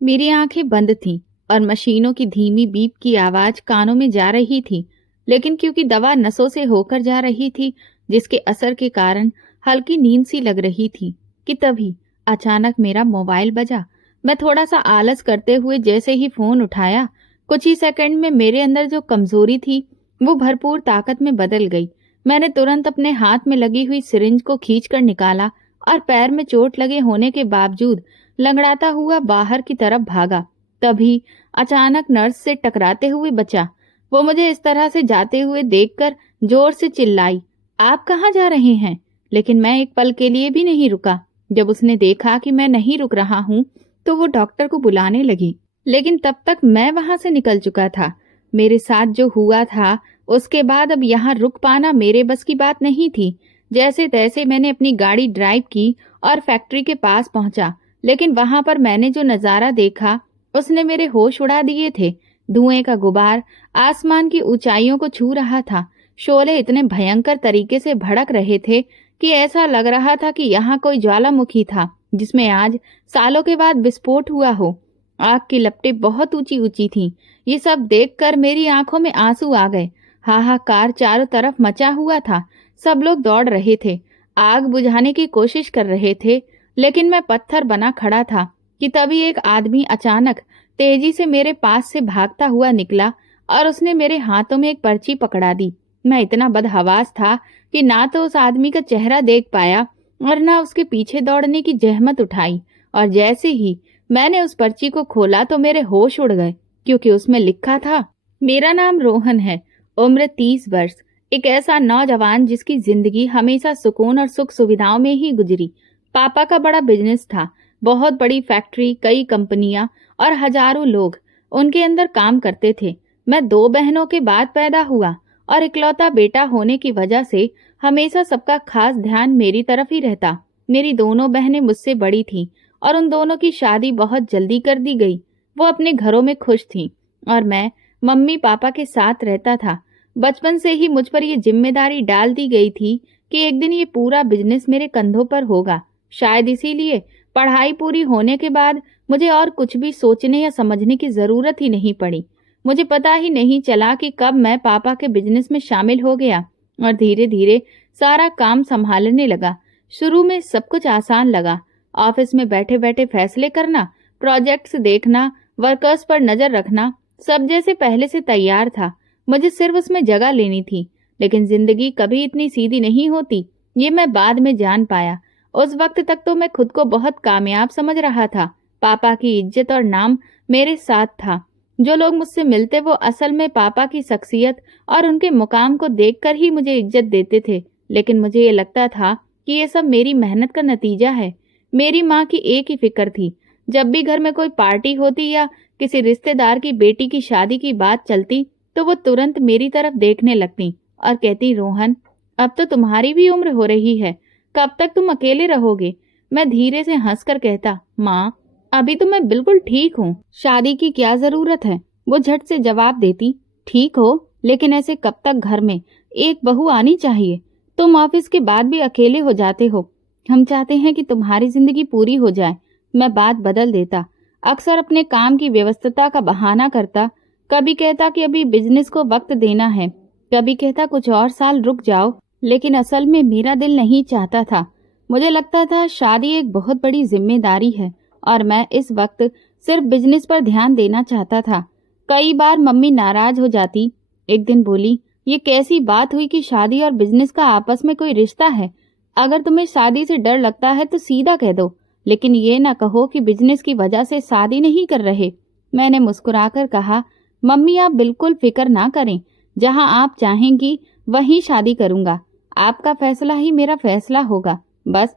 मेरी आंखें बंद थीं और मशीनों की धीमी बीप की आवाज कानों में जा रही थी, लेकिन क्योंकि दवा नसों से होकर जा रही थी, जिसके असर के कारण हल्की नींद सी लग रही थी कि तभी अचानक मेरा मोबाइल बजा। मैं थोड़ा सा आलस करते हुए जैसे ही फोन उठाया, कुछ ही सेकंड में मेरे अंदर जो कमजोरी थी वो भरपूर ताकत में बदल गई। मैंने तुरंत अपने हाथ में लगी हुई सिरिंज को खींचकर निकाला और पैर में चोट लगे होने के बावजूद लंगड़ाता हुआ बाहर की तरफ भागा। तभी अचानक नर्स से टकराते हुए बचा। वो मुझे इस तरह से जाते हुए देखकर जोर से चिल्लाई, आप कहाँ जा रहे हैं? लेकिन मैं एक पल के लिए भी नहीं रुका। जब उसने देखा कि मैं नहीं रुक रहा हूँ तो वो डॉक्टर को बुलाने लगी, लेकिन तब तक मैं वहां से निकल चुका था। मेरे साथ जो हुआ था उसके बाद अब यहाँ रुक पाना मेरे बस की बात नहीं थी। जैसे तैसे मैंने अपनी गाड़ी ड्राइव की और फैक्ट्री के पास पहुंचा, लेकिन वहां पर मैंने जो नजारा देखा उसने मेरे होश उड़ा दिए थे। धुएं का गुबार आसमान की ऊंचाइयों को छू रहा था। शोले इतने भयंकर तरीके से भड़क रहे थे कि ऐसा लग रहा था कि यहाँ कोई ज्वालामुखी था जिसमें आज सालों के बाद विस्फोट हुआ हो। आग की लपटें बहुत ऊंची ऊंची थीं। ये सब देखकर मेरी आंखों में आंसू आ गए। हाहाकार चारों तरफ मचा हुआ था। सब लोग दौड़ रहे थे, आग बुझाने की कोशिश कर रहे थे, लेकिन मैं पत्थर बना खड़ा था कि तभी एक आदमी अचानक तेजी से मेरे पास से भागता हुआ निकला और उसने मेरे हाथों में एक पर्ची पकड़ा दी। मैं इतना बदहवास था कि ना तो उस आदमी का चेहरा देख पाया और ना उसके पीछे दौड़ने की जहमत उठाई। और जैसे ही मैंने उस पर्ची को खोला तो मेरे होश उड़ गए, क्योंकि उसमें लिखा था, मेरा नाम रोहन है, उम्र 30 वर्ष, एक ऐसा नौजवान जिसकी जिंदगी हमेशा सुकून और सुख सुविधाओं में ही गुजरी। पापा का बड़ा बिजनेस था, बहुत बड़ी फैक्ट्री, कई कंपनियां और हजारों लोग उनके अंदर काम करते थे। मैं 2 बहनों के बाद पैदा हुआ और इकलौता बेटा होने की वजह से हमेशा सबका खास ध्यान मेरी तरफ ही रहता। मेरी दोनों बहनें मुझसे बड़ी थीं और उन दोनों की शादी बहुत जल्दी कर दी गई। वो अपने घरों में खुश थीं और मैं मम्मी पापा के साथ रहता था। बचपन से ही मुझ पर ये जिम्मेदारी डाल दी गई थी कि एक दिन ये पूरा बिजनेस मेरे कंधों पर होगा। शायद इसीलिए पढ़ाई पूरी होने के बाद मुझे और कुछ भी सोचने या समझने की जरूरत ही नहीं पड़ी। मुझे पता ही नहीं चला कि कब मैं पापा के बिजनेस में शामिल हो गया और धीरे धीरे सारा काम संभालने लगा। शुरू में सब कुछ आसान लगा। ऑफिस में बैठे बैठे फैसले करना, प्रोजेक्ट्स देखना, वर्कर्स पर नजर रखना, सब जैसे पहले से तैयार था। मुझे सिर्फ उसमें जगह लेनी थी। लेकिन जिंदगी कभी इतनी सीधी नहीं होती, ये मैं बाद में जान पाया। उस वक्त तक तो मैं खुद को बहुत कामयाब समझ रहा था। पापा की इज्जत और नाम मेरे साथ था। जो लोग मुझसे मिलते वो असल में पापा की शख्सियत और उनके मुकाम को देखकर ही मुझे इज्जत देते थे। लेकिन मुझे ये लगता था कि ये सब मेरी मेहनत का नतीजा है। मेरी माँ की एक ही फिक्र थी, जब भी घर में कोई पार्टी होती या किसी रिश्तेदार की बेटी की शादी की बात चलती तो वो तुरंत मेरी तरफ देखने लगती और कहती, रोहन, अब तो तुम्हारी भी उम्र हो रही है, कब तक तुम अकेले रहोगे? मैं धीरे से हंसकर कहता, माँ, अभी तो मैं बिल्कुल ठीक हूँ, शादी की क्या जरूरत है? वो झट से जवाब देती, ठीक हो, लेकिन ऐसे कब तक घर में एक बहू आनी चाहिए? तुम ऑफिस के बाद भी अकेले हो जाते हो। हम चाहते हैं कि तुम्हारी जिंदगी पूरी हो जाए। मैं बात बदल देता, अक्सर अपने काम की व्यस्तता का बहाना करता। कभी कहता कि अभी बिजनेस को वक्त देना है, कभी कहता कुछ और साल रुक जाओ। लेकिन असल में मेरा दिल नहीं चाहता था। मुझे लगता था शादी एक बहुत बड़ी जिम्मेदारी है और मैं इस वक्त सिर्फ बिजनेस पर ध्यान देना चाहता था। कई बार मम्मी नाराज हो जाती। एक दिन बोली, ये कैसी बात हुई कि शादी और बिजनेस का आपस में कोई रिश्ता है? अगर तुम्हें शादी से डर लगता है तो सीधा कह दो, लेकिन ये ना कहो कि बिजनेस की वजह से शादी नहीं कर रहे। मैंने मुस्कुराकर कहा, मम्मी, आप बिल्कुल फिक्र ना करें, जहां आप चाहेंगी वहीं शादी करूंगा। आपका फैसला ही मेरा फैसला होगा, बस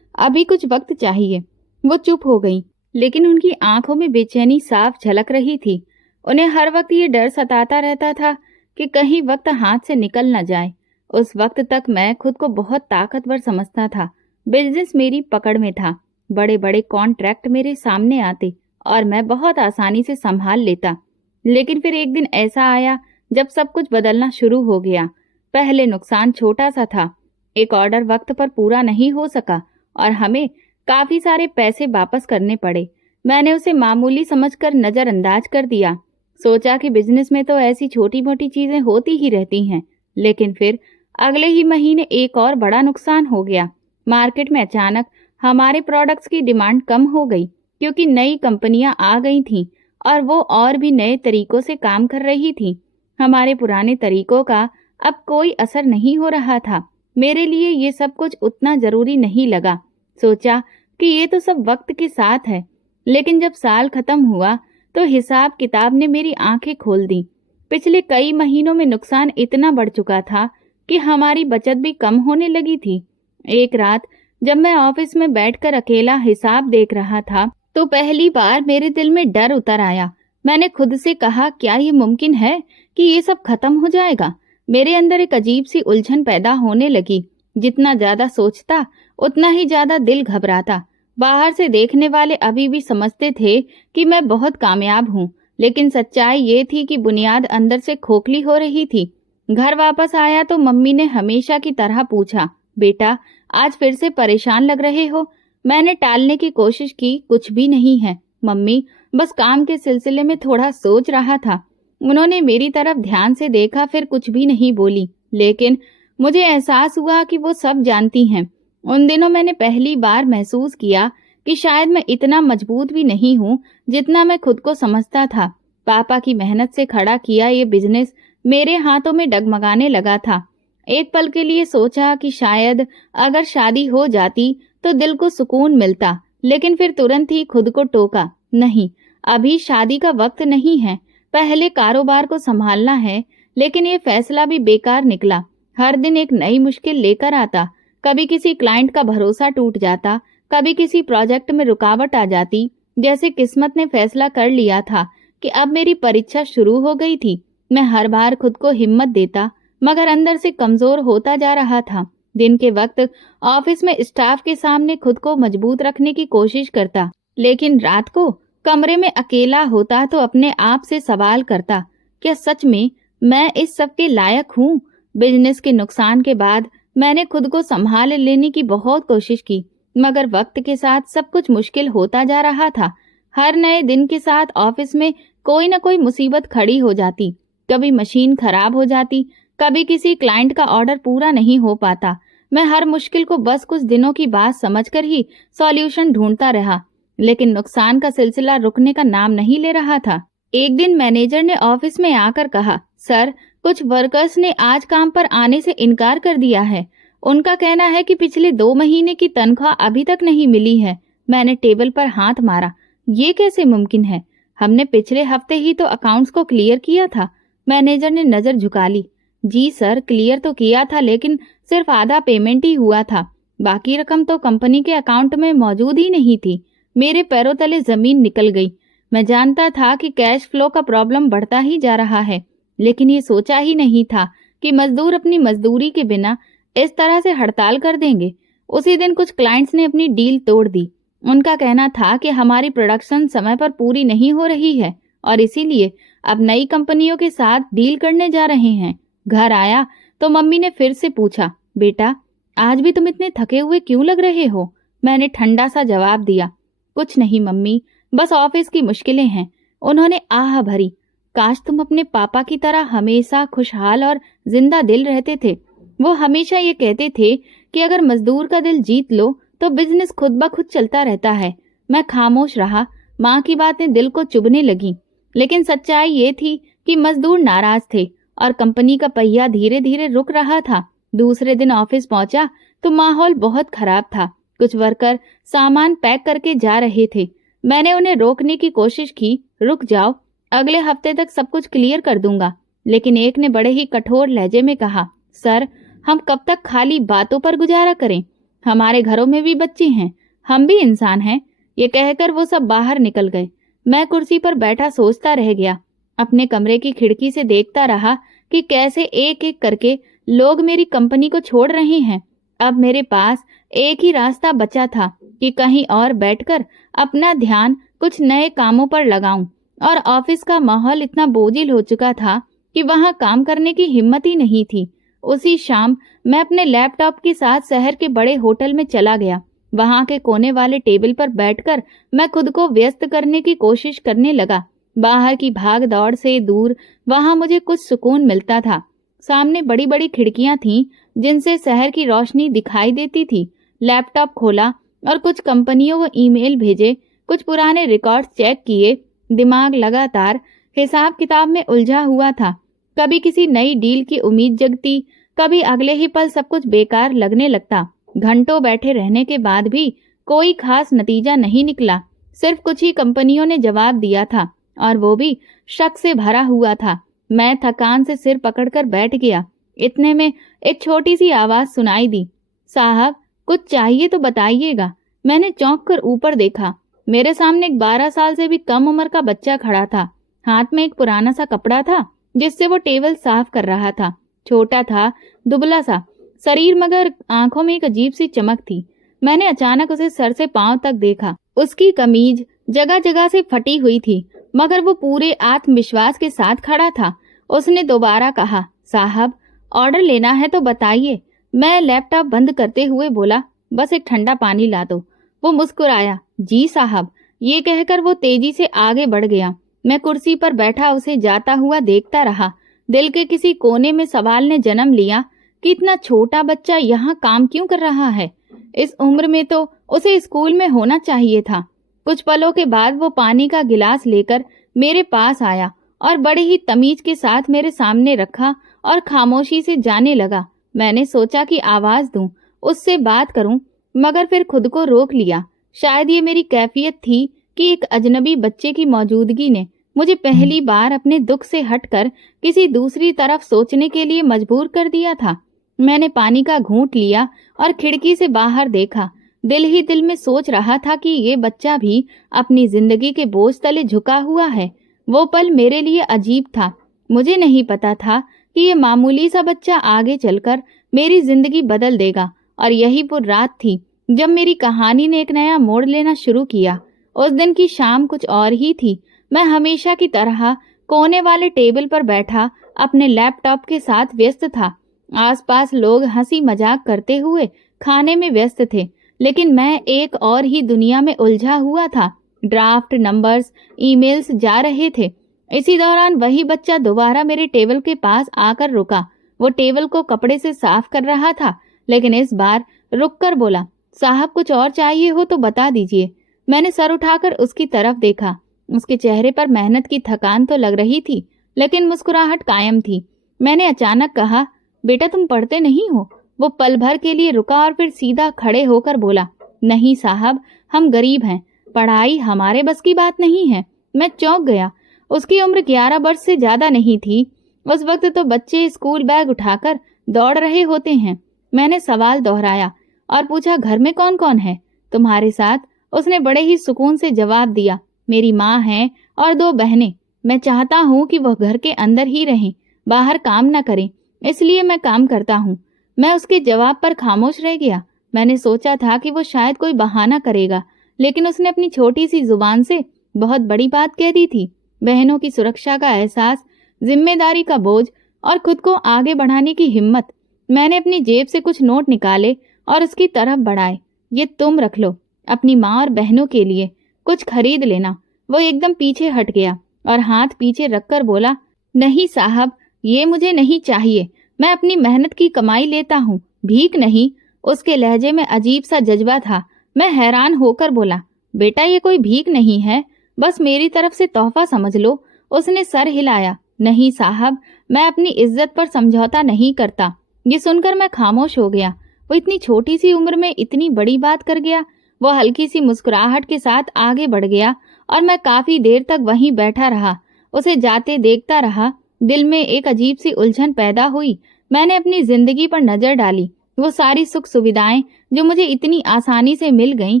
अभी कुछ वक्त चाहिए। वो चुप हो गई, लेकिन उनकी आंखों में बेचैनी साफ झलक रही थी। उन्हें हर वक्त ये डर सताता रहता था कि कहीं वक्त हाथ से निकल न जाए। उस वक्त तक मैं खुद को बहुत ताकतवर समझता था। बिजनेस मेरी पकड़ में था, बड़े बड़े कॉन्ट्रैक्ट मेरे सामने आते और मैं बहुत आसानी से संभाल लेता। लेकिन फिर एक दिन ऐसा आया जब सब कुछ बदलना शुरू हो गया। पहले नुकसान छोटा सा था, एक ऑर्डर वक्त पर पूरा नहीं हो सका और हमें काफी सारे पैसे वापस करने पड़े। मैंने उसे मामूली समझकर नजरअंदाज कर दिया। सोचा कि बिजनेस में तो ऐसी छोटी मोटी चीजें होती ही रहती हैं, लेकिन फिर अगले ही महीने एक और बड़ा नुकसान हो गया। मार्केट में अचानक हमारे प्रोडक्ट्स की डिमांड कम हो गई, क्योंकि नई कंपनियां आ गई थीं और वो और भी नए तरीकों से काम कर रही थीं। हमारे पुराने तरीकों का अब कोई असर नहीं हो रहा था। मेरे लिए ये सब कुछ उतना जरूरी नहीं लगा। सोचा कि ये तो सब वक्त के साथ है। लेकिन जब साल खत्म हुआ तो हिसाब किताब ने मेरी आंखें खोल दी। पिछले कई महीनों में नुकसान इतना बढ़ चुका था कि हमारी बचत भी कम होने लगी थी। एक रात जब मैं ऑफिस में बैठकर अकेला हिसाब देख रहा था तो पहली बार मेरे दिल में डर उतर आया। मैंने खुद से कहा, क्या ये मुमकिन है कि ये सब खत्म हो जाएगा? मेरे अंदर एक अजीब सी उलझन पैदा होने लगी। जितना ज्यादा सोचता उतना ही ज्यादा दिल घबराता। बाहर से देखने वाले अभी भी समझते थे कि मैं बहुत कामयाब हूँ, लेकिन सच्चाई ये थी कि बुनियाद अंदर से खोखली हो रही थी। घर वापस आया तो मम्मी ने हमेशा की तरह पूछा, बेटा आज फिर से परेशान लग रहे हो? मैंने टालने की कोशिश की, कुछ भी नहीं है मम्मी, बस काम के सिलसिले में थोड़ा सोच रहा था। उन्होंने मेरी तरफ ध्यान से देखा, फिर कुछ भी नहीं बोली, लेकिन मुझे एहसास हुआ कि वो सब जानती हैं। उन दिनों मैंने पहली बार महसूस किया कि शायद मैं इतना मजबूत भी नहीं हूँ जितना मैं खुद को समझता था। पापा की मेहनत से खड़ा किया ये बिजनेस मेरे हाथों में डगमगाने लगा था। एक पल के लिए सोचा कि शायद अगर शादी हो जाती तो दिल को सुकून मिलता, लेकिन फिर तुरंत ही खुद को टोका, नहीं, अभी शादी का वक्त नहीं है, पहले कारोबार को संभालना है। लेकिन ये फैसला भी बेकार निकला। हर दिन एक नई मुश्किल लेकर आता। कभी किसी क्लाइंट का भरोसा टूट जाता, कभी किसी प्रोजेक्ट में रुकावट आ जाती। जैसे किस्मत ने फैसला कर लिया था कि अब मेरी परीक्षा शुरू हो गई थी। मैं हर बार खुद को हिम्मत देता, मगर अंदर से कमजोर होता जा रहा था। दिन के वक्त ऑफिस में स्टाफ के सामने खुद को मजबूत रखने की कोशिश करता, लेकिन रात को कमरे में अकेला होता तो अपने आप से सवाल करता, क्या सच में मैं इस सब के लायक हूँ? बिजनेस के नुकसान के बाद मैंने खुद को संभाल लेने की बहुत कोशिश की, मगर वक्त के साथ सब कुछ मुश्किल होता जा रहा था। हर नए दिन के साथ ऑफिस में कोई न कोई मुसीबत खड़ी हो जाती। कभी मशीन खराब हो जाती, कभी किसी क्लाइंट का ऑर्डर पूरा नहीं हो पाता। मैं हर मुश्किल को बस कुछ दिनों की बात समझकर ही सॉल्यूशन ढूंढता रहा, लेकिन नुकसान का सिलसिला रुकने का नाम नहीं ले रहा था। एक दिन मैनेजर ने ऑफिस में आकर कहा, सर, कुछ वर्कर्स ने आज काम पर आने से इनकार कर दिया है। उनका कहना है कि पिछले 2 महीने की तनख्वाह अभी तक नहीं मिली है। मैंने टेबल पर हाथ मारा, ये कैसे मुमकिन है? हमने पिछले हफ्ते ही तो अकाउंट्स को क्लियर किया था। मैनेजर ने नजर झुका ली। जी सर, क्लियर तो किया था, लेकिन सिर्फ आधा पेमेंट ही हुआ था। बाकी रकम तो कंपनी के अकाउंट में मौजूद ही नहीं थी। मेरे पैरों तले जमीन निकल गई। मैं जानता था कि कैश फ्लो का प्रॉब्लम बढ़ता ही जा रहा है, लेकिन ये सोचा ही नहीं था कि मजदूर अपनी मजदूरी के बिना इस तरह से हड़ताल कर देंगे। उसी दिन कुछ क्लाइंट्स ने अपनी डील तोड़ दी। उनका कहना था कि हमारी प्रोडक्शन समय पर पूरी नहीं हो रही है और इसीलिए अब नई कंपनियों के साथ डील करने जा रहे हैं। घर आया तो मम्मी ने फिर से पूछा, बेटा आज भी तुम इतने थके हुए क्यों लग रहे हो? मैंने ठंडा सा जवाब दिया, कुछ नहीं मम्मी, बस ऑफिस की मुश्किलें हैं। उन्होंने आह भरी, काश तुम अपने पापा की तरह हमेशा खुशहाल और जिंदा दिल रहते थे। वो हमेशा ये कहते थे कि अगर मजदूर का दिल जीत लो तो बिजनेस खुद ब खुद चलता रहता है। मैं खामोश रहा। माँ की बातें दिल को चुभने लगी, लेकिन सच्चाई ये थी कि मजदूर नाराज थे और कंपनी का पहिया धीरे धीरे रुक रहा था। दूसरे दिन ऑफिस पहुंचा तो माहौल बहुत खराब था। कुछ वर्कर सामान पैक करके जा रहे थे। मैंने उन्हें रोकने की कोशिश की, रुक जाओ, अगले हफ्ते तक सब कुछ क्लियर कर दूंगा। लेकिन एक ने बड़े ही कठोर लहजे में कहा, सर, हम कब तक खाली बातों पर गुजारा करें? हमारे घरों में भी बच्चे हैं, हम भी इंसान हैं। ये कहकर वो सब बाहर निकल गए। मैं कुर्सी पर बैठा सोचता रह गया। अपने कमरे की खिड़की से देखता रहा कि कैसे एक एक करके लोग मेरी कंपनी को छोड़ रहे हैं। अब मेरे पास एक ही रास्ता बचा था कि कहीं और बैठकर अपना ध्यान कुछ नए कामों पर लगाऊं, और ऑफिस का माहौल इतना बोझिल हो चुका था कि वहां काम करने की हिम्मत ही नहीं थी। उसी शाम मैं अपने लैपटॉप के साथ शहर के बड़े होटल में चला गया। वहां के कोने वाले टेबल पर बैठकर मैं खुद को व्यस्त करने की कोशिश करने लगा। बाहर की भाग दौड़ से दूर वहां मुझे कुछ सुकून मिलता था। सामने बड़ी बड़ी खिड़कियां थीं जिनसे शहर की रोशनी दिखाई देती थी। लैपटॉप खोला और कुछ कंपनियों को ईमेल भेजे, कुछ पुराने रिकॉर्ड चेक किए। दिमाग लगातार हिसाब किताब में उलझा हुआ था। कभी किसी नई डील की उम्मीद जगती, कभी अगले ही पल सब कुछ बेकार लगने लगता। घंटों बैठे रहने के बाद भी कोई खास नतीजा नहीं निकला। सिर्फ कुछ ही कंपनियों ने जवाब दिया था और वो भी शक से भरा हुआ था। मैं थकान से सिर पकड़कर बैठ गया। इतने में एक छोटी सी आवाज सुनाई दी, साहब कुछ चाहिए तो बताइएगा। मैंने चौंक कर ऊपर देखा। मेरे सामने एक 12 साल से भी कम उम्र का बच्चा खड़ा था। हाथ में एक पुराना सा कपड़ा था जिससे वो टेबल साफ कर रहा था। छोटा था, दुबला सा शरीर, मगर आंखों में एक अजीब सी चमक थी। मैंने अचानक उसे सर से पांव तक देखा। उसकी कमीज जगह जगह से फटी हुई थी, मगर वो पूरे आत्मविश्वास के साथ खड़ा था। उसने दोबारा कहा, साहब ऑर्डर लेना है तो बताइए। मैं लैपटॉप बंद करते हुए बोला, बस एक ठंडा पानी ला दो। वो मुस्कुराया, जी साहब। ये कहकर वो तेजी से आगे बढ़ गया। मैं कुर्सी पर बैठा उसे जाता हुआ देखता रहा। दिल के किसी कोने में सवाल ने जन्म लिया कि इतना छोटा बच्चा यहाँ काम क्यों कर रहा है। इस उम्र में तो उसे स्कूल में होना चाहिए था। कुछ पलों के बाद वो पानी का गिलास लेकर मेरे पास आया और बड़े ही तमीज के साथ मेरे सामने रखा और खामोशी से जाने लगा। मैंने सोचा कि आवाज दूं, उससे बात करूं, मगर फिर खुद को रोक लिया। शायद ये मेरी कैफियत थी कि एक अजनबी बच्चे की मौजूदगी ने मुझे पहली बार अपने दुख से हटकर किसी दूसरी तरफ सोचने के लिए मजबूर कर दिया था। मैंने पानी का घूंट लिया और खिड़की से बाहर देखा। दिल ही दिल में सोच रहा था कि ये बच्चा भी अपनी जिंदगी के बोझ तले झुका हुआ है। वो पल मेरे लिए अजीब था। मुझे नहीं पता था कि ये मामूली सा बच्चा आगे चलकर मेरी जिंदगी बदल देगा। और यही वो रात थी जब मेरी कहानी ने एक नया मोड़ लेना शुरू किया। उस दिन की शाम कुछ और ही थी। मैं हमेशा की तरह कोने वाले टेबल पर बैठा अपने लैपटॉप के साथ व्यस्त था। आसपास लोग हंसी मजाक करते हुए खाने में व्यस्त थे, लेकिन मैं एक और ही दुनिया में उलझा हुआ था। ड्राफ्ट, नंबर्स, ईमेल्स जा रहे थे। इसी दौरान वही बच्चा दोबारा मेरे टेबल के पास आकर रुका। वो टेबल को कपड़े से साफ कर रहा था, लेकिन इस बार रुककर बोला, साहब कुछ और चाहिए हो तो बता दीजिए। मैंने सर उठाकर उसकी तरफ देखा। उसके चेहरे पर मेहनत की थकान तो लग रही थी, लेकिन मुस्कुराहट कायम थी। मैंने अचानक कहा, बेटा तुम पढ़ते नहीं हो? वो पल भर के लिए रुका और फिर सीधा खड़े होकर बोला, नहीं साहब, हम गरीब हैं, पढ़ाई हमारे बस की बात नहीं है। मैं चौंक गया। उसकी उम्र 11 वर्ष से ज्यादा नहीं थी। उस वक्त तो बच्चे स्कूल बैग उठाकर दौड़ रहे होते हैं। मैंने सवाल दोहराया और पूछा, घर में कौन कौन है तुम्हारे साथ? उसने बड़े ही सुकून से जवाब दिया, मेरी माँ है और 2 बहनें। मैं चाहता हूँ कि वह घर के अंदर ही रहें, बाहर काम न करें, इसलिए मैं काम करता हूँ। मैं उसके जवाब पर खामोश रह गया। मैंने सोचा था कि वो शायद कोई बहाना करेगा, लेकिन उसने अपनी छोटी सी जुबान से बहुत बड़ी बात कह दी थी। बहनों की सुरक्षा का एहसास, जिम्मेदारी का बोझ और खुद को आगे बढ़ाने की हिम्मत। मैंने अपनी जेब से कुछ नोट निकाले और उसकी तरफ बढ़ाए। ये तुम रख लो, अपनी माँ और बहनों के लिए कुछ खरीद लेना। वो एकदम पीछे हट गया और हाथ पीछे रखकर बोला, नहीं साहब, ये मुझे नहीं चाहिए। मैं अपनी मेहनत की कमाई लेता हूँ, भीख नहीं। उसके लहजे में अजीब सा जज्बा था। मैं हैरान होकर बोला, बेटा ये कोई भीख नहीं है, बस मेरी तरफ से तोहफा समझ लो। उसने सर हिलाया, नहीं साहब, मैं अपनी इज्जत पर समझौता नहीं करता। ये सुनकर मैं खामोश हो गया। वो इतनी छोटी सी उम्र में इतनी बड़ी बात कर गया। वो हल्की सी मुस्कुराहट के साथ आगे बढ़ गया और मैं काफी देर तक वहीं बैठा रहा। उसे जाते देखता रहा। दिल में एक अजीब सी उलझन पैदा हुई। मैंने अपनी जिंदगी पर नजर डाली। वो सारी सुख सुविधाएं जो मुझे इतनी आसानी से मिल गईं,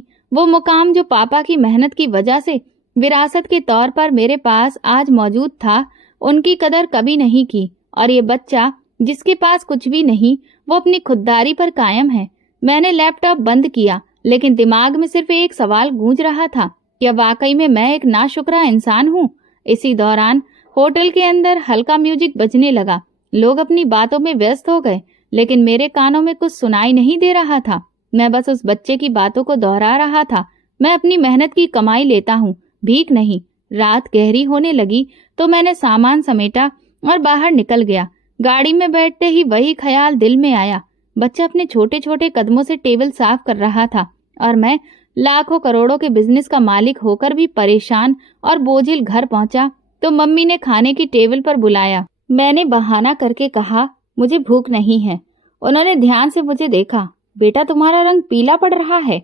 वो मुकाम जो पापा की मेहनत की वजह से विरासत के तौर पर मेरे पास आज मौजूद था, उनकी कदर कभी नहीं की। और ये बच्चा जिसके पास कुछ भी नहीं, वो अपनी खुददारी पर कायम है। मैंने लैपटॉप बंद किया, लेकिन दिमाग में सिर्फ एक सवाल गूंज रहा था, क्या वाकई में मैं एक नाशुक्रा इंसान हूँ? इसी दौरान होटल के अंदर हल्का म्यूजिक बजने लगा। लोग अपनी बातों में व्यस्त हो गए, लेकिन मेरे कानों में कुछ सुनाई नहीं दे रहा था। मैं बस उस बच्चे की बातों को दोहरा रहा था। मैं अपनी मेहनत की कमाई लेता हूँ, भीख नहीं। रात गहरी होने लगी तो मैंने सामान समेटा और बाहर निकल गया। गाड़ी में बैठते ही वही ख्याल दिल में आया। बच्चा अपने छोटे छोटे कदमों से टेबल साफ कर रहा था और मैं लाखों करोड़ों के बिजनेस का मालिक होकर भी परेशान और बोझिल घर पहुंचा तो मम्मी ने खाने की टेबल पर बुलाया। मैंने बहाना करके कहा, मुझे भूख नहीं है। उन्होंने ध्यान से मुझे देखा। बेटा, तुम्हारा रंग पीला पड़ रहा है,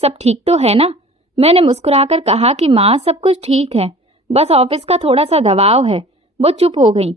सब ठीक तो है ना? मैंने मुस्कुराकर कहा कि माँ, सब कुछ ठीक है, बस ऑफिस का थोड़ा सा दबाव है। वो चुप हो गई,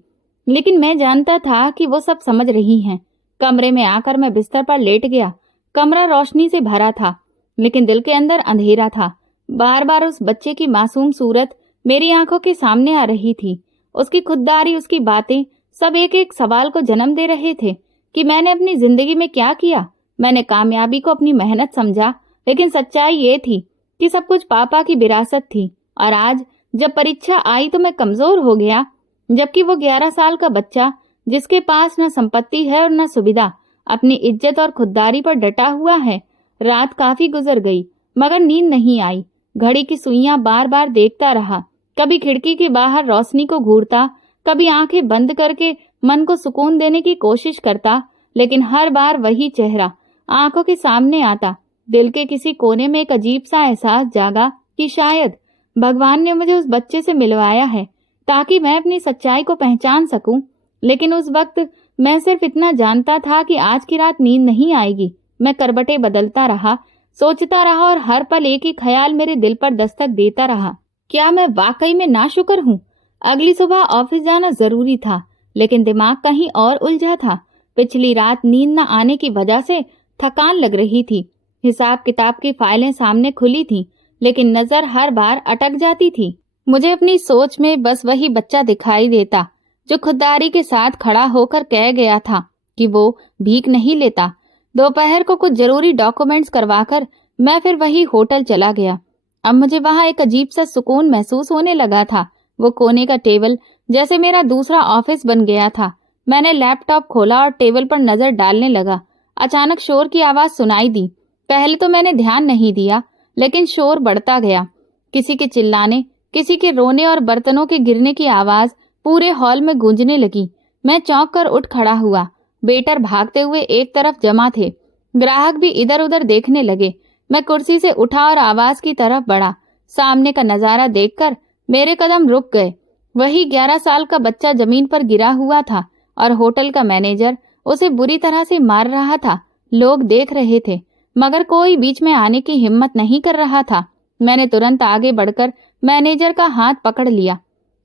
लेकिन मैं जानता था कि वो सब समझ रही हैं। कमरे में आकर मैं बिस्तर पर लेट गया। कमरा रोशनी से भरा था, लेकिन दिल के अंदर अंधेरा था। बार बार उस बच्चे की मासूम सूरत मेरी आंखों के सामने आ रही थी। उसकी खुददारी, उसकी बातें, सब एक एक सवाल को जन्म दे रहे थे कि मैंने अपनी जिंदगी में क्या किया। मैंने कामयाबी को अपनी मेहनत समझा, लेकिन सच्चाई ये थी कि सब कुछ पापा की विरासत थी। और आज जब परीक्षा आई तो मैं कमजोर हो गया, जबकि वो 11 साल का बच्चा, जिसके पास न संपत्ति है और न सुविधा, अपनी इज्जत और खुददारी पर डटा हुआ है। रात काफी गुजर गई, मगर नींद नहीं आई। घड़ी की सुइयां बार बार देखता रहा, कभी खिड़की के बाहर रोशनी को घूरता, कभी आंखें बंद करके मन को सुकून देने की कोशिश करता, लेकिन हर बार वही चेहरा आंखों के सामने आता। दिल के किसी कोने में एक अजीब सा एहसास जागा कि शायद भगवान ने मुझे उस बच्चे से मिलवाया है ताकि मैं अपनी सच्चाई को पहचान सकूं। लेकिन उस वक्त मैं सिर्फ इतना जानता था कि आज की रात नींद नहीं आएगी। मैं करवटें बदलता रहा, सोचता रहा, और हर पल एक ही ख्याल मेरे दिल पर दस्तक देता रहा, क्या मैं वाकई में नाशुक्र हूँ? अगली सुबह ऑफिस जाना जरूरी था, लेकिन दिमाग कहीं और उलझा था। पिछली रात नींद न आने की वजह से थकान लग रही थी। हिसाब किताब की फाइलें सामने खुली थीं, लेकिन नजर हर बार अटक जाती थी। मुझे अपनी सोच में बस वही बच्चा दिखाई देता जो खुददारी के साथ खड़ा होकर कह गया था कि वो भीख नहीं लेता। दोपहर को कुछ जरूरी डॉक्यूमेंट्स करवाकर मैं फिर वही होटल चला गया। अब मुझे वहां एक अजीब सा सुकून महसूस होने लगा था। वो कोने का टेबल जैसे मेरा दूसरा ऑफिस बन गया था। मैंने लैपटॉप खोला और टेबल पर नजर डालने लगा। अचानक शोर की आवाज सुनाई दी। पहले तो मैंने ध्यान नहीं दिया, लेकिन शोर बढ़ता गया। किसी के चिल्लाने, किसी के रोने और बर्तनों के गिरने की आवाज पूरे हॉल में गूंजने लगी। मैं चौंक कर उठ खड़ा हुआ। वेटर भागते हुए एक तरफ जमा थे, ग्राहक भी इधर उधर देखने लगे। मैं कुर्सी से उठा और आवाज की तरफ बढ़ा। सामने का नजारा देखकर मेरे कदम रुक गए। वही 11 साल का बच्चा जमीन पर गिरा हुआ था और होटल का मैनेजर उसे बुरी तरह से मार रहा था। लोग देख रहे थे, मगर कोई बीच में आने की हिम्मत नहीं कर रहा था। मैंने तुरंत आगे बढ़कर मैनेजर का हाथ पकड़ लिया।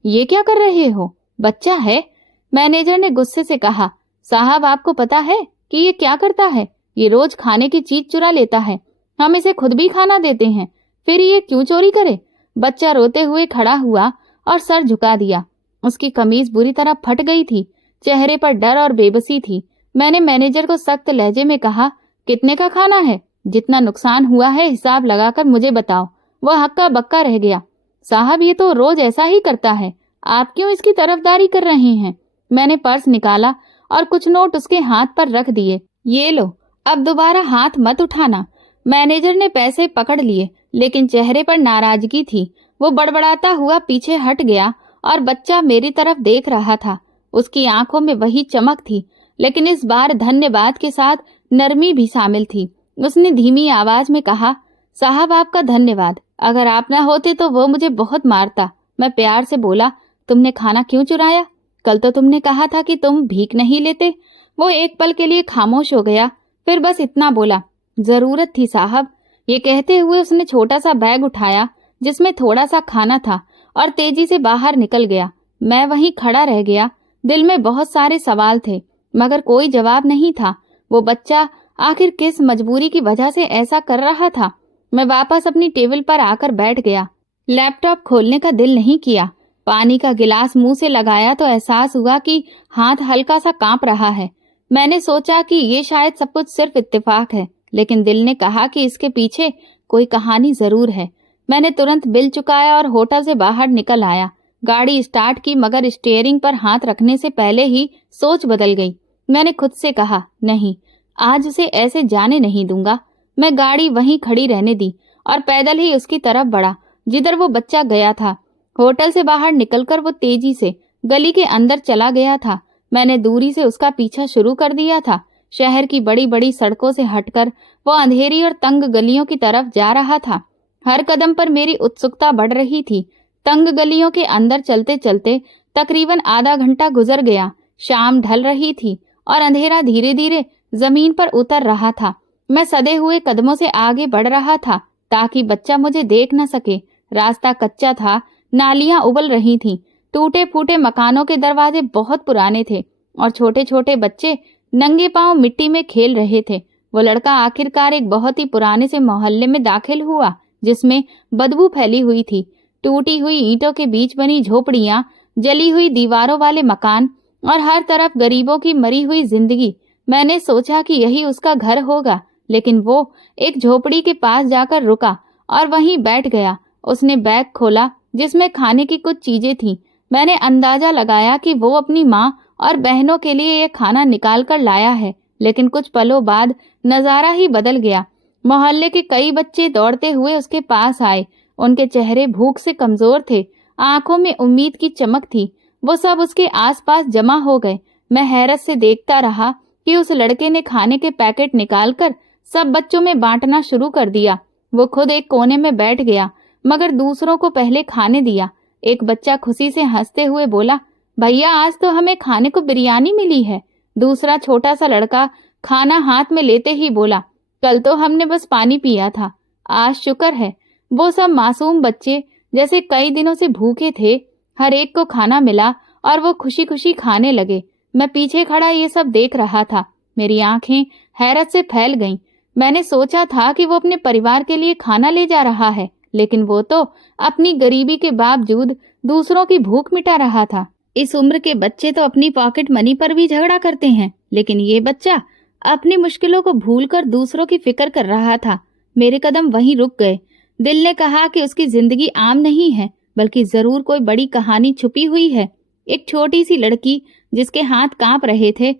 ये क्या कर रहे हो? बच्चा है। मैनेजर ने गुस्से से कहा। साहब, आपको पता है कि ये क्या करता है? ये रोज खाने की चीज चुरा लेता है। हम इसे खुद भी खाना देते हैं, फिर ये क्यों चोरी करे? बच्चा रोते हुए खड़ा हुआ और सर झुका दिया। उसकी कमीज बुरी तरह फट गई थी, चेहरे पर डर और बेबसी थी। मैंने मैनेजर को सख्त लहजे में कहा, कितने का खाना है? जितना नुकसान हुआ है हिसाब लगाकर मुझे बताओ। वह हक्का बक्का रह गया। साहब, ये तो रोज ऐसा ही करता है, आप क्यों इसकी तरफदारी कर रहे हैं? मैंने पर्स निकाला और कुछ नोट उसके हाथ पर रख दिए। ये लो, अब दोबारा हाथ मत उठाना। मैनेजर ने पैसे पकड़ लिए, लेकिन चेहरे पर नाराजगी थी। वो बड़बड़ाता हुआ पीछे हट गया और बच्चा मेरी तरफ देख रहा था। उसकी आंखों में वही चमक थी, लेकिन इस बार धन्यवाद के साथ नरमी भी शामिल थी। उसने धीमी आवाज में कहा, साहब, आपका धन्यवाद। अगर आप न होते तो वो मुझे बहुत मारता। मैं प्यार से बोला, तुमने खाना क्यों चुराया? कल तो तुमने कहा था कि तुम भीख नहीं लेते। वो एक पल के लिए खामोश हो गया, फिर बस इतना बोला, जरूरत थी साहब। ये कहते हुए उसने छोटा सा बैग उठाया जिसमें थोड़ा सा खाना था और तेजी से बाहर निकल गया। मैं वहीं खड़ा रह गया। दिल में बहुत सारे सवाल थे, मगर कोई जवाब नहीं था। वो बच्चा आखिर किस मजबूरी की वजह से ऐसा कर रहा था? मैं वापस अपनी टेबल पर आकर बैठ गया। लैपटॉप खोलने का दिल नहीं किया। पानी का गिलास मुंह से लगाया तो एहसास हुआ कि हाथ हल्का सा कांप रहा है। मैंने सोचा कि ये शायद सब कुछ सिर्फ इत्तेफाक है, लेकिन दिल ने कहा कि इसके पीछे कोई कहानी जरूर है। मैंने तुरंत बिल चुकाया और होटल से बाहर निकल आया। गाड़ी स्टार्ट की, मगर स्टीयरिंग पर हाथ रखने से पहले ही सोच बदल गई। मैंने खुद से कहा, नहीं, आज उसे ऐसे जाने नहीं दूंगा। मैं गाड़ी वहीं खड़ी रहने दी और पैदल ही उसकी तरफ बढ़ा जिधर वो बच्चा गया था। होटल से बाहर निकलकर वो तेजी से गली के अंदर चला गया था। मैंने दूरी से उसका पीछा शुरू कर दिया था। शहर की बड़ी बड़ी सड़कों से हटकर वो अंधेरी और तंग गलियों की तरफ जा रहा था। हर कदम पर मेरी उत्सुकता बढ़ रही थी। तंग गलियों के अंदर चलते चलते तकरीबन आधा घंटा गुजर गया। शाम ढल रही थी और अंधेरा धीरे धीरे जमीन पर उतर रहा था। मैं सधे हुए कदमों से आगे बढ़ रहा था ताकि बच्चा मुझे देख न सके। रास्ता कच्चा था, नालियां उबल रही थीं, टूटे फूटे मकानों के दरवाजे बहुत पुराने थे और छोटे छोटे बच्चे नंगे पांव मिट्टी में खेल रहे थे। वो लड़का आखिरकार एक बहुत ही पुराने से मोहल्ले में दाखिल हुआ जिसमें बदबू फैली हुई थी। टूटी हुई ईंटों के बीच बनी झोपड़ियां, जली हुई दीवारों वाले मकान और हर तरफ गरीबों की मरी हुई जिंदगी। मैंने सोचा कि यही उसका घर होगा, लेकिन वो एक झोपड़ी के पास जाकर रुका और वहीं बैठ गया। उसने बैग खोला जिसमें खाने की कुछ चीजें थीं। मैंने अंदाजा लगाया कि वो अपनी माँ और बहनों के लिए यह खाना निकाल कर लाया है, लेकिन कुछ पलों बाद नजारा ही बदल गया। मोहल्ले के कई बच्चे दौड़ते हुए उसके पास आए। उनके चेहरे भूख से कमजोर थे, आंखों में उम्मीद की चमक थी। वो सब उसके आसपास जमा हो गए। मैं हैरत से देखता रहा कि उस लड़के ने खाने के पैकेट निकालकर सब बच्चों में बांटना शुरू कर दिया। वो खुद एक कोने में बैठ गया मगर दूसरों को पहले खाने दिया। एक बच्चा खुशी से हंसते हुए बोला, भैया आज तो हमें खाने को बिरयानी मिली है। दूसरा छोटा सा लड़का खाना हाथ में लेते ही बोला, कल तो हमने बस पानी पिया था, आज शुक्र है। वो सब मासूम बच्चे जैसे कई दिनों से भूखे थे। हर एक को खाना मिला और वो खुशी खुशी खाने लगे। मैं पीछे खड़ा ये सब देख रहा था। मेरी आंखें हैरत से फैल गईं। मैंने सोचा था कि वो अपने परिवार के लिए खाना ले जा रहा है, लेकिन वो तो अपनी गरीबी के बावजूद दूसरों की भूख मिटा रहा था। इस उम्र के बच्चे तो अपनी पॉकेट मनी पर भी झगड़ा करते हैं, लेकिन ये बच्चा अपनी मुश्किलों को भूलकर दूसरों की फिक्र कर रहा था। मेरे कदम वहीं रुक गए। दिल ने कहा कि उसकी जिंदगी आम नहीं है, बल्कि जरूर कोई बड़ी कहानी छुपी हुई है। एक छोटी सी लड़की जिसके हाथ कांप रहे थे,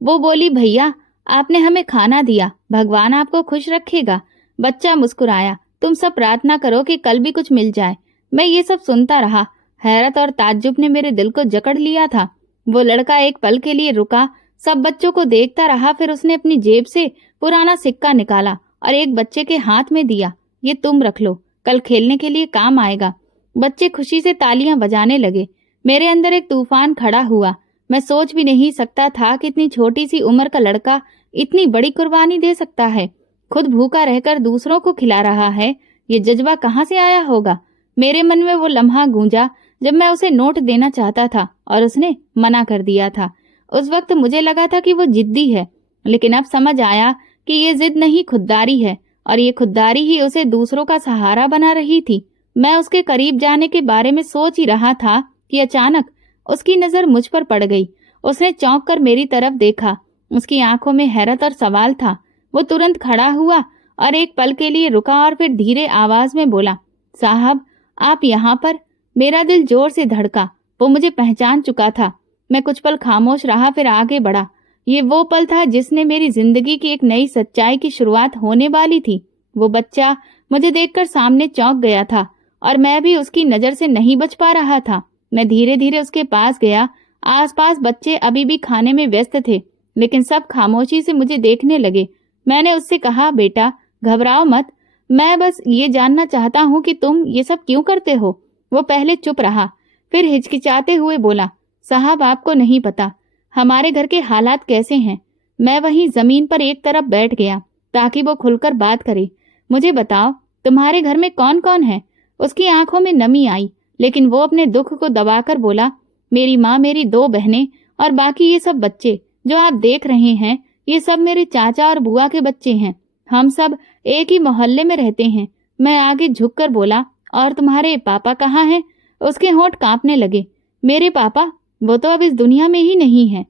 वो बोली, भैया आपने हमें खाना दिया, भगवान आपको खुश रखेगा। बच्चा मुस्कुराया, तुम सब प्रार्थना करो कि कल भी कुछ मिल जाए। मैं ये सब सुनता रहा। हैरत और ताज्जुब ने मेरे दिल को जकड़ लिया था। वो लड़का एक पल के लिए रुका, सब बच्चों को देखता रहा, फिर उसने अपनी जेब से पुराना सिक्का निकाला और एक बच्चे के हाथ में दिया। ये तुम रख लो, कल खेलने के लिए काम आएगा। बच्चे खुशी से तालियां बजाने लगे। मेरे अंदर एक तूफान खड़ा हुआ। मैं सोच भी नहीं सकता था कि इतनी छोटी सी उम्र का लड़का इतनी बड़ी कुर्बानी दे सकता है। खुद भूखा रहकर दूसरों को खिला रहा है। ये जज्बा कहाँ से आया होगा? मेरे मन में वो लम्हा गूंजा जब मैं उसे नोट देना चाहता था और उसने मना कर दिया था। उस वक्त मुझे लगा था कि वो जिद्दी है, लेकिन अब समझ आया कि ये जिद नहीं, खुददारी है, और ये खुददारी ही उसे दूसरों का सहारा बना रही थी। मैं उसके करीब जाने के बारे में सोच ही रहा था कि अचानक उसकी नजर मुझ पर पड़ गई। उसने चौंक कर मेरी तरफ देखा। उसकी आंखों में हैरत और सवाल था। वो तुरंत खड़ा हुआ और एक पल के लिए रुका और फिर धीरे आवाज में बोला, साहब आप यहाँ पर? मेरा दिल जोर से धड़का। वो मुझे पहचान चुका था। मैं कुछ पल खामोश रहा, फिर आगे बढ़ा। ये वो पल था जिसने मेरी जिंदगी की एक नई सच्चाई की शुरुआत होने वाली थी। वो बच्चा मुझे देखकर सामने चौंक गया था और मैं भी उसकी नजर से नहीं बच पा रहा था। मैं धीरे धीरे उसके पास गया। आसपास बच्चे अभी भी खाने में व्यस्त थे, लेकिन सब खामोशी से मुझे देखने लगे। मैंने उससे कहा, बेटा घबराओ मत, मैं बस ये जानना चाहता हूँ कि तुम ये सब क्यों करते हो। वो पहले चुप रहा, फिर हिचकिचाते हुए बोला, साहब आपको नहीं पता हमारे घर के हालात कैसे हैं। मैं वहीं जमीन पर एक तरफ बैठ गया ताकि वो खुलकर बात करे। मुझे बताओ तुम्हारे घर में कौन कौन है? उसकी आंखों में नमी आई, लेकिन वो अपने दुख को दबाकर बोला, मेरी माँ, मेरी 2 बहनें और बाकी ये सब बच्चे जो आप देख रहे हैं, ये सब मेरे चाचा और बुआ के बच्चे हैं। हम सब एक ही मोहल्ले में रहते हैं। मैं आगे झुककर बोला, और तुम्हारे पापा कहाँ हैं? उसके होंठ कांपने लगे। मेरे पापा? वो तो अब इस दुनिया में ही नहीं है।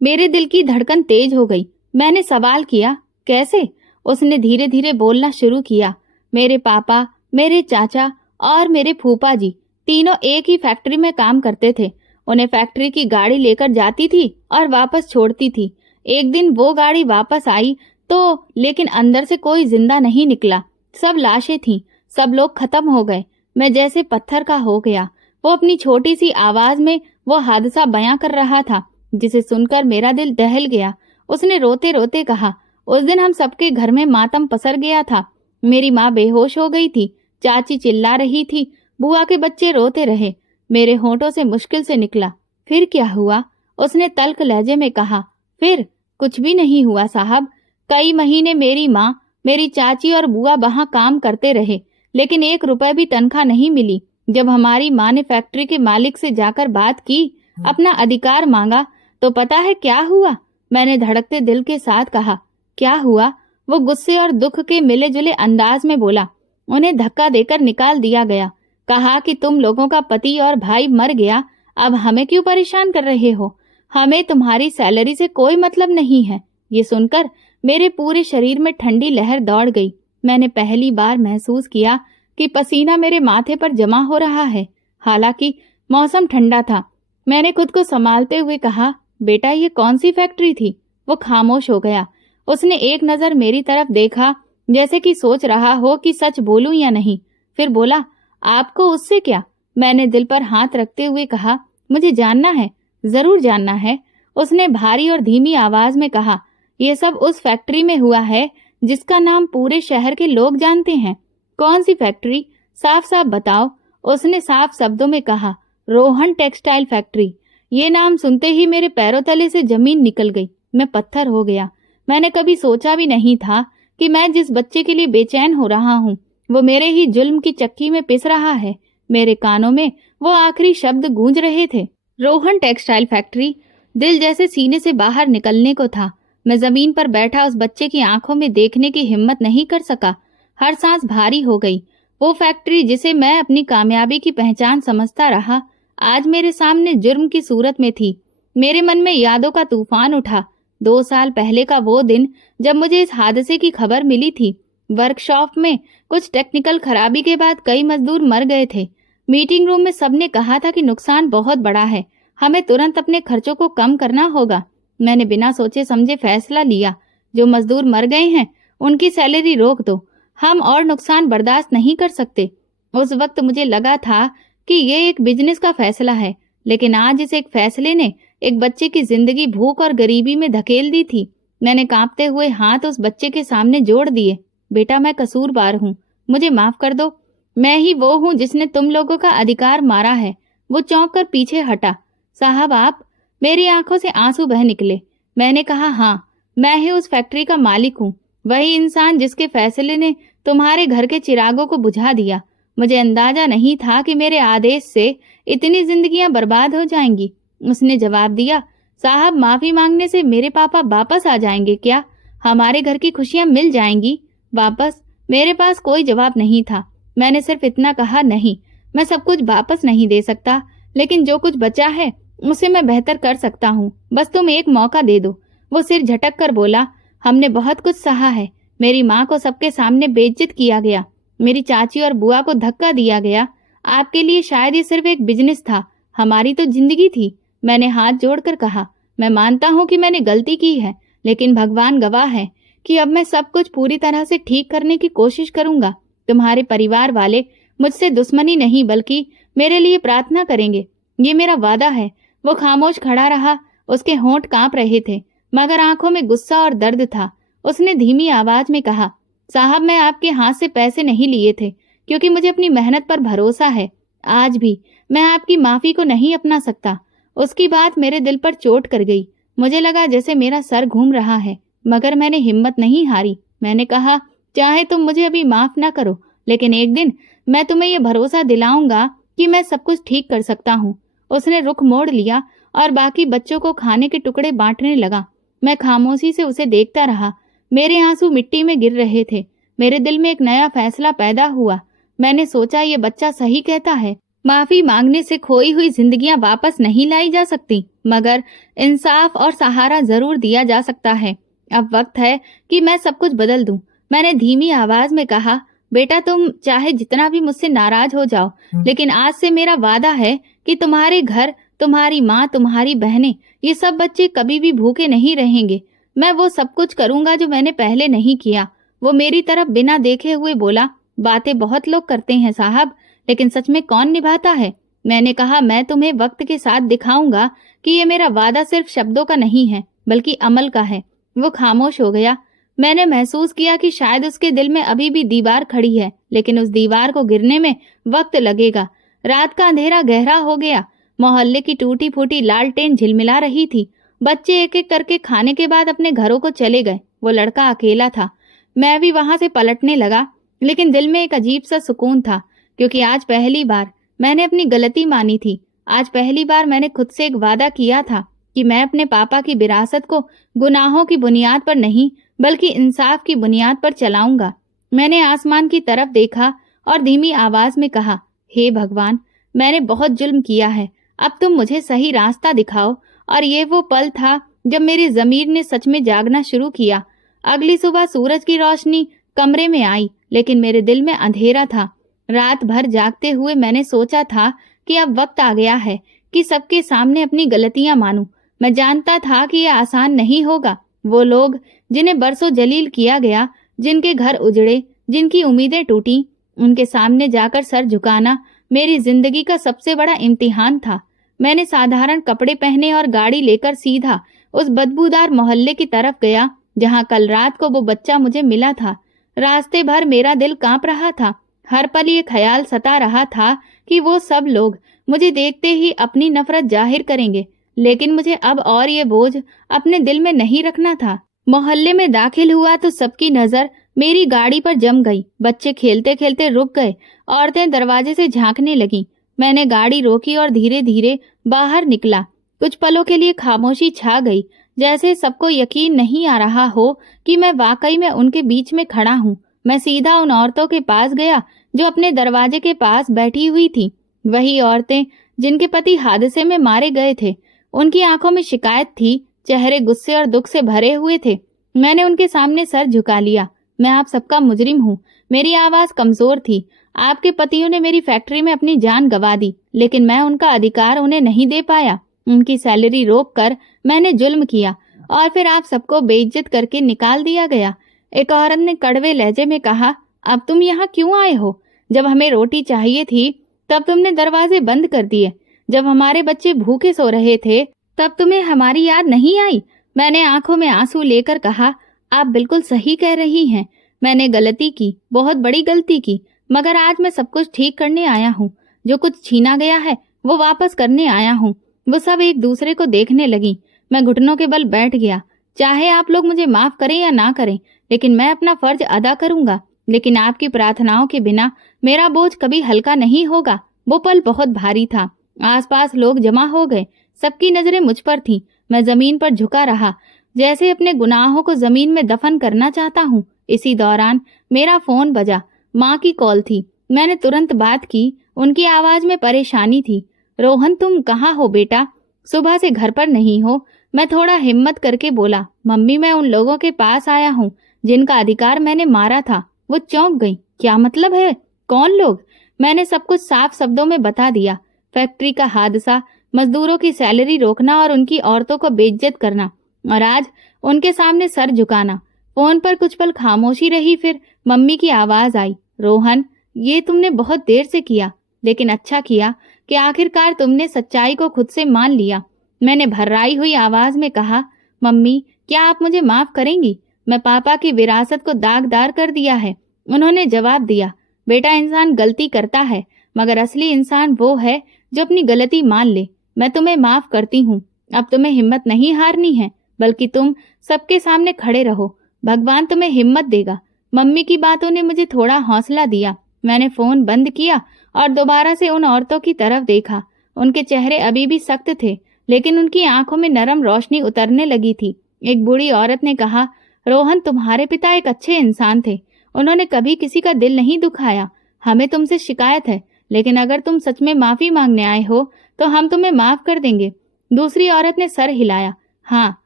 मेरे दिल की धड़कन तेज हो गई। मैंने सवाल किया, कैसे? उसने धीरे धीरे बोलना शुरू किया, मेरे पापा, मेरे चाचा और मेरे फूफा जी तीनों एक ही फैक्ट्री में काम करते थे। उन्हें फैक्ट्री की गाड़ी लेकर जाती थी और वापस छोड़ती थी। एक दिन वो गाड़ी वापस आई तो लेकिन अंदर से कोई जिंदा नहीं निकला। सब लाशें थीं, सब लोग खत्म हो गए। मैं जैसे पत्थर का हो गया। वो अपनी छोटी सी आवाज में वो हादसा बयां कर रहा था, जिसे सुनकर मेरा दिल दहल गया। उसने रोते रोते कहा, उस दिन हम सबके घर में मातम पसर गया था। मेरी माँ बेहोश हो गई थी, चाची चिल्ला रही थी, बुआ के बच्चे रोते रहे। मेरे होंठों से मुश्किल से निकला, फिर क्या हुआ? उसने तल्ख लहजे में कहा, फिर कुछ भी नहीं हुआ साहब। कई महीने मेरी माँ, मेरी चाची और बुआ वहां काम करते रहे, लेकिन 1 रुपए भी तनख्वाह नहीं मिली। जब हमारी माँ ने फैक्ट्री के मालिक से जाकर बात की, अपना अधिकार मांगा, तो पता है क्या हुआ? मैंने धड़कते दिल के साथ कहा, क्या हुआ? वो गुस्से और दुख के मिले जुले अंदाज में बोला, उन्हें धक्का देकर निकाल दिया गया। कहा कि तुम लोगों का पति और भाई मर गया, अब हमें क्यों परेशान कर रहे हो? हमें तुम्हारी सैलरी से कोई मतलब नहीं है। ये सुनकर मेरे पूरे शरीर में ठंडी लहर दौड़ गई। मैंने पहली बार महसूस किया कि पसीना मेरे माथे पर जमा हो रहा है। हालांकि मौसम ठंडा था। मैंने खुद को संभालते हुए कहा, बेटा ये कौन सी फैक्ट्री थी? वो खामोश हो गया। उसने एक नजर मेरी तरफ देखा, जैसे कि सोच रहा हो कि सच बोलूं या नहीं। फिर बोला, आपको उससे क्या? मैंने दिल पर हाथ रखते हुए कहा, मुझे जानना है, जरूर जानना है। उसने भारी और धीमी आवाज में कहा, यह सब उस फैक्ट्री में हुआ है जिसका नाम पूरे शहर के लोग जानते हैं। कौन सी फैक्ट्री? साफ साफ बताओ। उसने साफ शब्दों में कहा, रोहन टेक्सटाइल फैक्ट्री। ये नाम सुनते ही मेरे पैरों तले से जमीन निकल गई। मैं पत्थर हो गया। मैंने कभी सोचा भी नहीं था कि मैं जिस बच्चे के लिए बेचैन हो रहा हूँ, वो मेरे ही जुल्म की चक्की में पिस रहा है। मेरे कानों में वो आखिरी शब्द गूंज रहे थे, रोहन टेक्सटाइल फैक्ट्री। दिल जैसे सीने से बाहर निकलने को था। मैं जमीन पर बैठा उस बच्चे की आंखों में देखने की हिम्मत नहीं कर सका। हर सांस भारी हो गई। वो फैक्ट्री जिसे मैं अपनी कामयाबी की पहचान समझता रहा, आज मेरे सामने जुर्म की सूरत में थी। मेरे मन में यादों का तूफान उठा। 2 साल पहले का वो दिन जब मुझे इस हादसे की खबर मिली थी। वर्कशॉप में कुछ टेक्निकल खराबी के बाद कई मजदूर मर गए थे। मीटिंग रूम में सबने कहा था कि नुकसान बहुत बड़ा है, हमें तुरंत अपने खर्चों को कम करना होगा। मैंने बिना सोचे समझे फैसला लिया, जो मजदूर मर गए हैं उनकी सैलरी रोक दो, हम और नुकसान बर्दाश्त नहीं कर सकते। उस वक्त मुझे लगा था कि ये एक बिजनेस का फैसला है, लेकिन आज इस एक फैसले ने एक बच्चे की जिंदगी भूख और गरीबी में धकेल दी थी। मैंने कांपते हुए हाथ उस बच्चे के सामने जोड़ दिए। बेटा मैं कसूरवार हूँ, मुझे माफ कर दो। मैं ही वो हूँ जिसने तुम लोगों का अधिकार मारा है। वो चौंक कर पीछे हटा। साहब आप? मेरी आंखों से आंसू बह निकले। मैंने कहा, हाँ, मैं ही उस फैक्ट्री का मालिक हूँ, वही इंसान जिसके फैसले ने तुम्हारे घर के चिरागों को बुझा दिया। मुझे अंदाजा नहीं था कि मेरे आदेश से इतनी जिंदगियां बर्बाद हो जाएंगी। उसने जवाब दिया, साहब माफी मांगने से मेरे पापा वापस आ जाएंगे क्या? हमारे घर की खुशियां मिल जाएंगी वापस? मेरे पास कोई जवाब नहीं था। मैंने सिर्फ इतना कहा, नहीं, मैं सब कुछ वापस नहीं दे सकता, लेकिन जो कुछ बचा है उसे मैं बेहतर कर सकता हूँ। बस तुम एक मौका दे दो। वो सिर झटक कर बोला, हमने बहुत कुछ सहा है। मेरी माँ को सबके सामने बेइज्जत किया गया, मेरी चाची और बुआ को धक्का दिया गया। आपके लिए शायद ये सिर्फ एक बिजनेस था, हमारी तो जिंदगी थी। मैंने हाथ जोड़कर कहा, मैं मानता हूँ कि मैंने गलती की है, लेकिन भगवान गवाह है कि अब मैं सब कुछ पूरी तरह से ठीक करने की कोशिश करूंगा। तुम्हारे परिवार वाले मुझसे दुश्मनी नहीं बल्कि मेरे लिए प्रार्थना करेंगे, ये मेरा वादा है। वो खामोश खड़ा रहा। उसके होंठ कांप रहे थे, मगर आंखों में गुस्सा और दर्द था। उसने धीमी आवाज में कहा, साहब मैं आपके हाथ से पैसे नहीं लिए थे, क्योंकि मुझे अपनी मेहनत पर भरोसा है। आज भी मैं आपकी माफी को नहीं अपना सकता। उसकी बात मेरे दिल पर चोट कर गई। मुझे लगा जैसे मेरा सर घूम रहा है, मगर मैंने हिम्मत नहीं हारी। मैंने कहा, चाहे तुम मुझे अभी माफ ना करो, लेकिन एक दिन मैं तुम्हें यह भरोसा दिलाऊंगा कि मैं सब कुछ ठीक कर सकता हूँ। उसने रुख मोड़ लिया और बाकी बच्चों को खाने के टुकड़े बांटने लगा। मैं खामोशी से उसे देखता रहा। मेरे आंसू मिट्टी में गिर रहे थे। मेरे दिल में एक नया फैसला पैदा हुआ। मैंने सोचा, ये बच्चा सही कहता है, माफी मांगने से खोई हुई जिंदगियां वापस नहीं लाई जा सकती, मगर इंसाफ और सहारा जरूर दिया जा सकता है। अब वक्त है कि मैं सब कुछ बदल दूं। मैंने धीमी आवाज में कहा, बेटा तुम चाहे जितना भी मुझसे नाराज हो जाओ, लेकिन आज से मेरा वादा है कि तुम्हारे घर, तुम्हारी माँ, तुम्हारी बहनें, ये सब बच्चे कभी भी भूखे नहीं रहेंगे। मैं वो सब कुछ करूंगा जो मैंने पहले नहीं किया। वो मेरी तरफ बिना देखे हुए बोला, बातें बहुत लोग करते हैं साहब, लेकिन सच में कौन निभाता है। मैंने कहा, मैं तुम्हें वक्त के साथ दिखाऊंगा कि ये मेरा वादा सिर्फ शब्दों का नहीं है बल्कि अमल का है। वो खामोश हो गया। मैंने महसूस किया कि शायद उसके दिल में अभी भी दीवार खड़ी है, लेकिन उस दीवार को गिरने में वक्त लगेगा। रात का अंधेरा गहरा हो गया। मोहल्ले की टूटी फूटी लालटेन झिलमिला रही थी। बच्चे एक एक करके खाने के बाद अपने घरों को चले गए। वो लड़का अकेला था। मैं भी वहां से पलटने लगा, लेकिन दिल में एक अजीब सा सुकून था, क्योंकि आज पहली बार मैंने अपनी गलती मानी थी। आज पहली बार मैंने खुद से एक वादा किया था कि मैं अपने पापा की विरासत को गुनाहों की बुनियाद पर नहीं बल्कि इंसाफ की बुनियाद पर चलाऊंगा। मैंने आसमान की तरफ देखा और धीमी आवाज में कहा, हे भगवान, मैंने बहुत जुल्म किया है, अब तुम मुझे सही रास्ता दिखाओ। और ये वो पल था जब मेरी जमीर ने सच में जागना शुरू किया। अगली सुबह सूरज की रोशनी कमरे में आई, लेकिन मेरे दिल में अंधेरा था। रात भर जागते हुए मैंने सोचा था कि अब वक्त आ गया है कि सबके सामने अपनी गलतियां मानूं। मैं जानता था कि यह आसान नहीं होगा। वो लोग जिन्हें बरसों जलील किया गया, जिनके घर उजड़े, जिनकी उम्मीदें टूटी, उनके सामने जाकर सर झुकाना मेरी जिंदगी का सबसे बड़ा इम्तिहान था। मैंने साधारण कपड़े पहने और गाड़ी लेकर सीधा उस बदबूदार मोहल्ले की तरफ गया जहां कल रात को वो बच्चा मुझे मिला था। रास्ते भर मेरा दिल कांप रहा था। हर पल ये ख्याल सता रहा था कि वो सब लोग मुझे देखते ही अपनी नफरत जाहिर करेंगे, लेकिन मुझे अब और ये बोझ अपने दिल में नहीं रखना था। मोहल्ले में दाखिल हुआ तो सबकी नजर मेरी गाड़ी पर जम गई। बच्चे खेलते खेलते रुक गए, औरतें दरवाजे से झांकने लगीं। मैंने गाड़ी रोकी और धीरे धीरे बाहर निकला। कुछ पलों के लिए खामोशी छा गई, जैसे सबको यकीन नहीं आ रहा हो कि मैं वाकई में उनके बीच में खड़ा हूँ। मैं सीधा उन औरतों के पास गया जो अपने दरवाजे के पास बैठी हुई थी। वही औरतें जिनके पति हादसे में मारे गए थे। उनकी आंखों में शिकायत थी, चेहरे गुस्से और दुख से भरे हुए थे। मैंने उनके सामने सर झुका लिया। मैं आप सबका मुजरिम हूँ। मेरी आवाज कमजोर थी। आपके पतियों ने मेरी फैक्ट्री में अपनी जान गंवा दी, लेकिन मैं उनका अधिकार उन्हें नहीं दे पाया। उनकी सैलरी रोक कर मैंने जुल्म किया और फिर आप सबको बेइज्जत करके निकाल दिया गया। एक औरत ने कड़वे लहजे में कहा, अब तुम यहाँ क्यों आए हो? जब हमें रोटी चाहिए थी तब तुमने दरवाजे बंद कर दिए। जब हमारे बच्चे भूखे सो रहे थे तब तुम्हें हमारी याद नहीं आई। मैंने आंखों में आंसू लेकर कहा, आप बिल्कुल सही कह रही हैं। मैंने गलती की, बहुत बड़ी गलती की, मगर आज मैं सब कुछ ठीक करने आया हूँ। जो कुछ छीना गया है वो वापस करने आया हूँ। वो सब एक दूसरे को देखने लगी। मैं घुटनों के बल बैठ गया। चाहे आप लोग मुझे माफ करें या ना करें, लेकिन मैं अपना फर्ज अदा करूंगा। लेकिन आपकी प्रार्थनाओं के बिना मेरा बोझ कभी हल्का नहीं होगा। वो पल बहुत भारी था। आसपास लोग जमा हो गए। सबकी नजरें मुझ पर थीं। मैं जमीन पर झुका रहा, जैसे अपने गुनाहों को जमीन में दफन करना चाहता हूँ। इसी दौरान मेरा फोन बजा। माँ की कॉल थी। मैंने तुरंत बात की। उनकी आवाज में परेशानी थी। रोहन, तुम कहाँ हो बेटा? सुबह से घर पर नहीं हो? मैं थोड़ा हिम्मत करके बोला, मम्मी, मैं उन लोगों के पास आया हूँ जिनका अधिकार मैंने मारा था। वो चौंक गई। क्या मतलब है? कौन लोग? मैंने सब कुछ साफ शब्दों में बता दिया। फैक्ट्री का हादसा, मजदूरों की सैलरी रोकना और उनकी औरतों को बेइज्जत करना, और आज उनके सामने सर झुकाना। फोन पर कुछ पल खामोशी रही, फिर मम्मी की आवाज आई, रोहन, ये तुमने बहुत देर से किया, लेकिन अच्छा किया कि आखिरकार तुमने सच्चाई को खुद से मान लिया। मैंने भर्राई हुई आवाज में कहा, मम्मी, क्या आप मुझे माफ करेंगी? मैं पापा की विरासत को दागदार कर दिया है। उन्होंने जवाब दिया, बेटा, इंसान गलती करता है, मगर असली इंसान वो है जो अपनी गलती मान ले। मैं तुम्हें माफ करती हूँ। अब तुम्हें हिम्मत नहीं हारनी है, बल्कि तुम सबके सामने खड़े रहो। भगवान तुम्हें हिम्मत देगा। मम्मी की बातों ने मुझे थोड़ा हौसला दिया। मैंने फोन बंद किया और दोबारा से उन औरतों की तरफ देखा। उनके चेहरे अभी भी सख्त थे, लेकिन उनकी आंखों में नरम रोशनी उतरने लगी थी। एक बूढ़ी औरत ने कहा, रोहन, तुम्हारे पिता एक अच्छे इंसान थे। उन्होंने कभी किसी का दिल नहीं दुखाया। हमें तुमसे शिकायत है, लेकिन अगर तुम सच में माफी मांगने आए हो तो हम तुम्हें माफ कर देंगे। दूसरी औरत ने सर हिलाया। हाँ,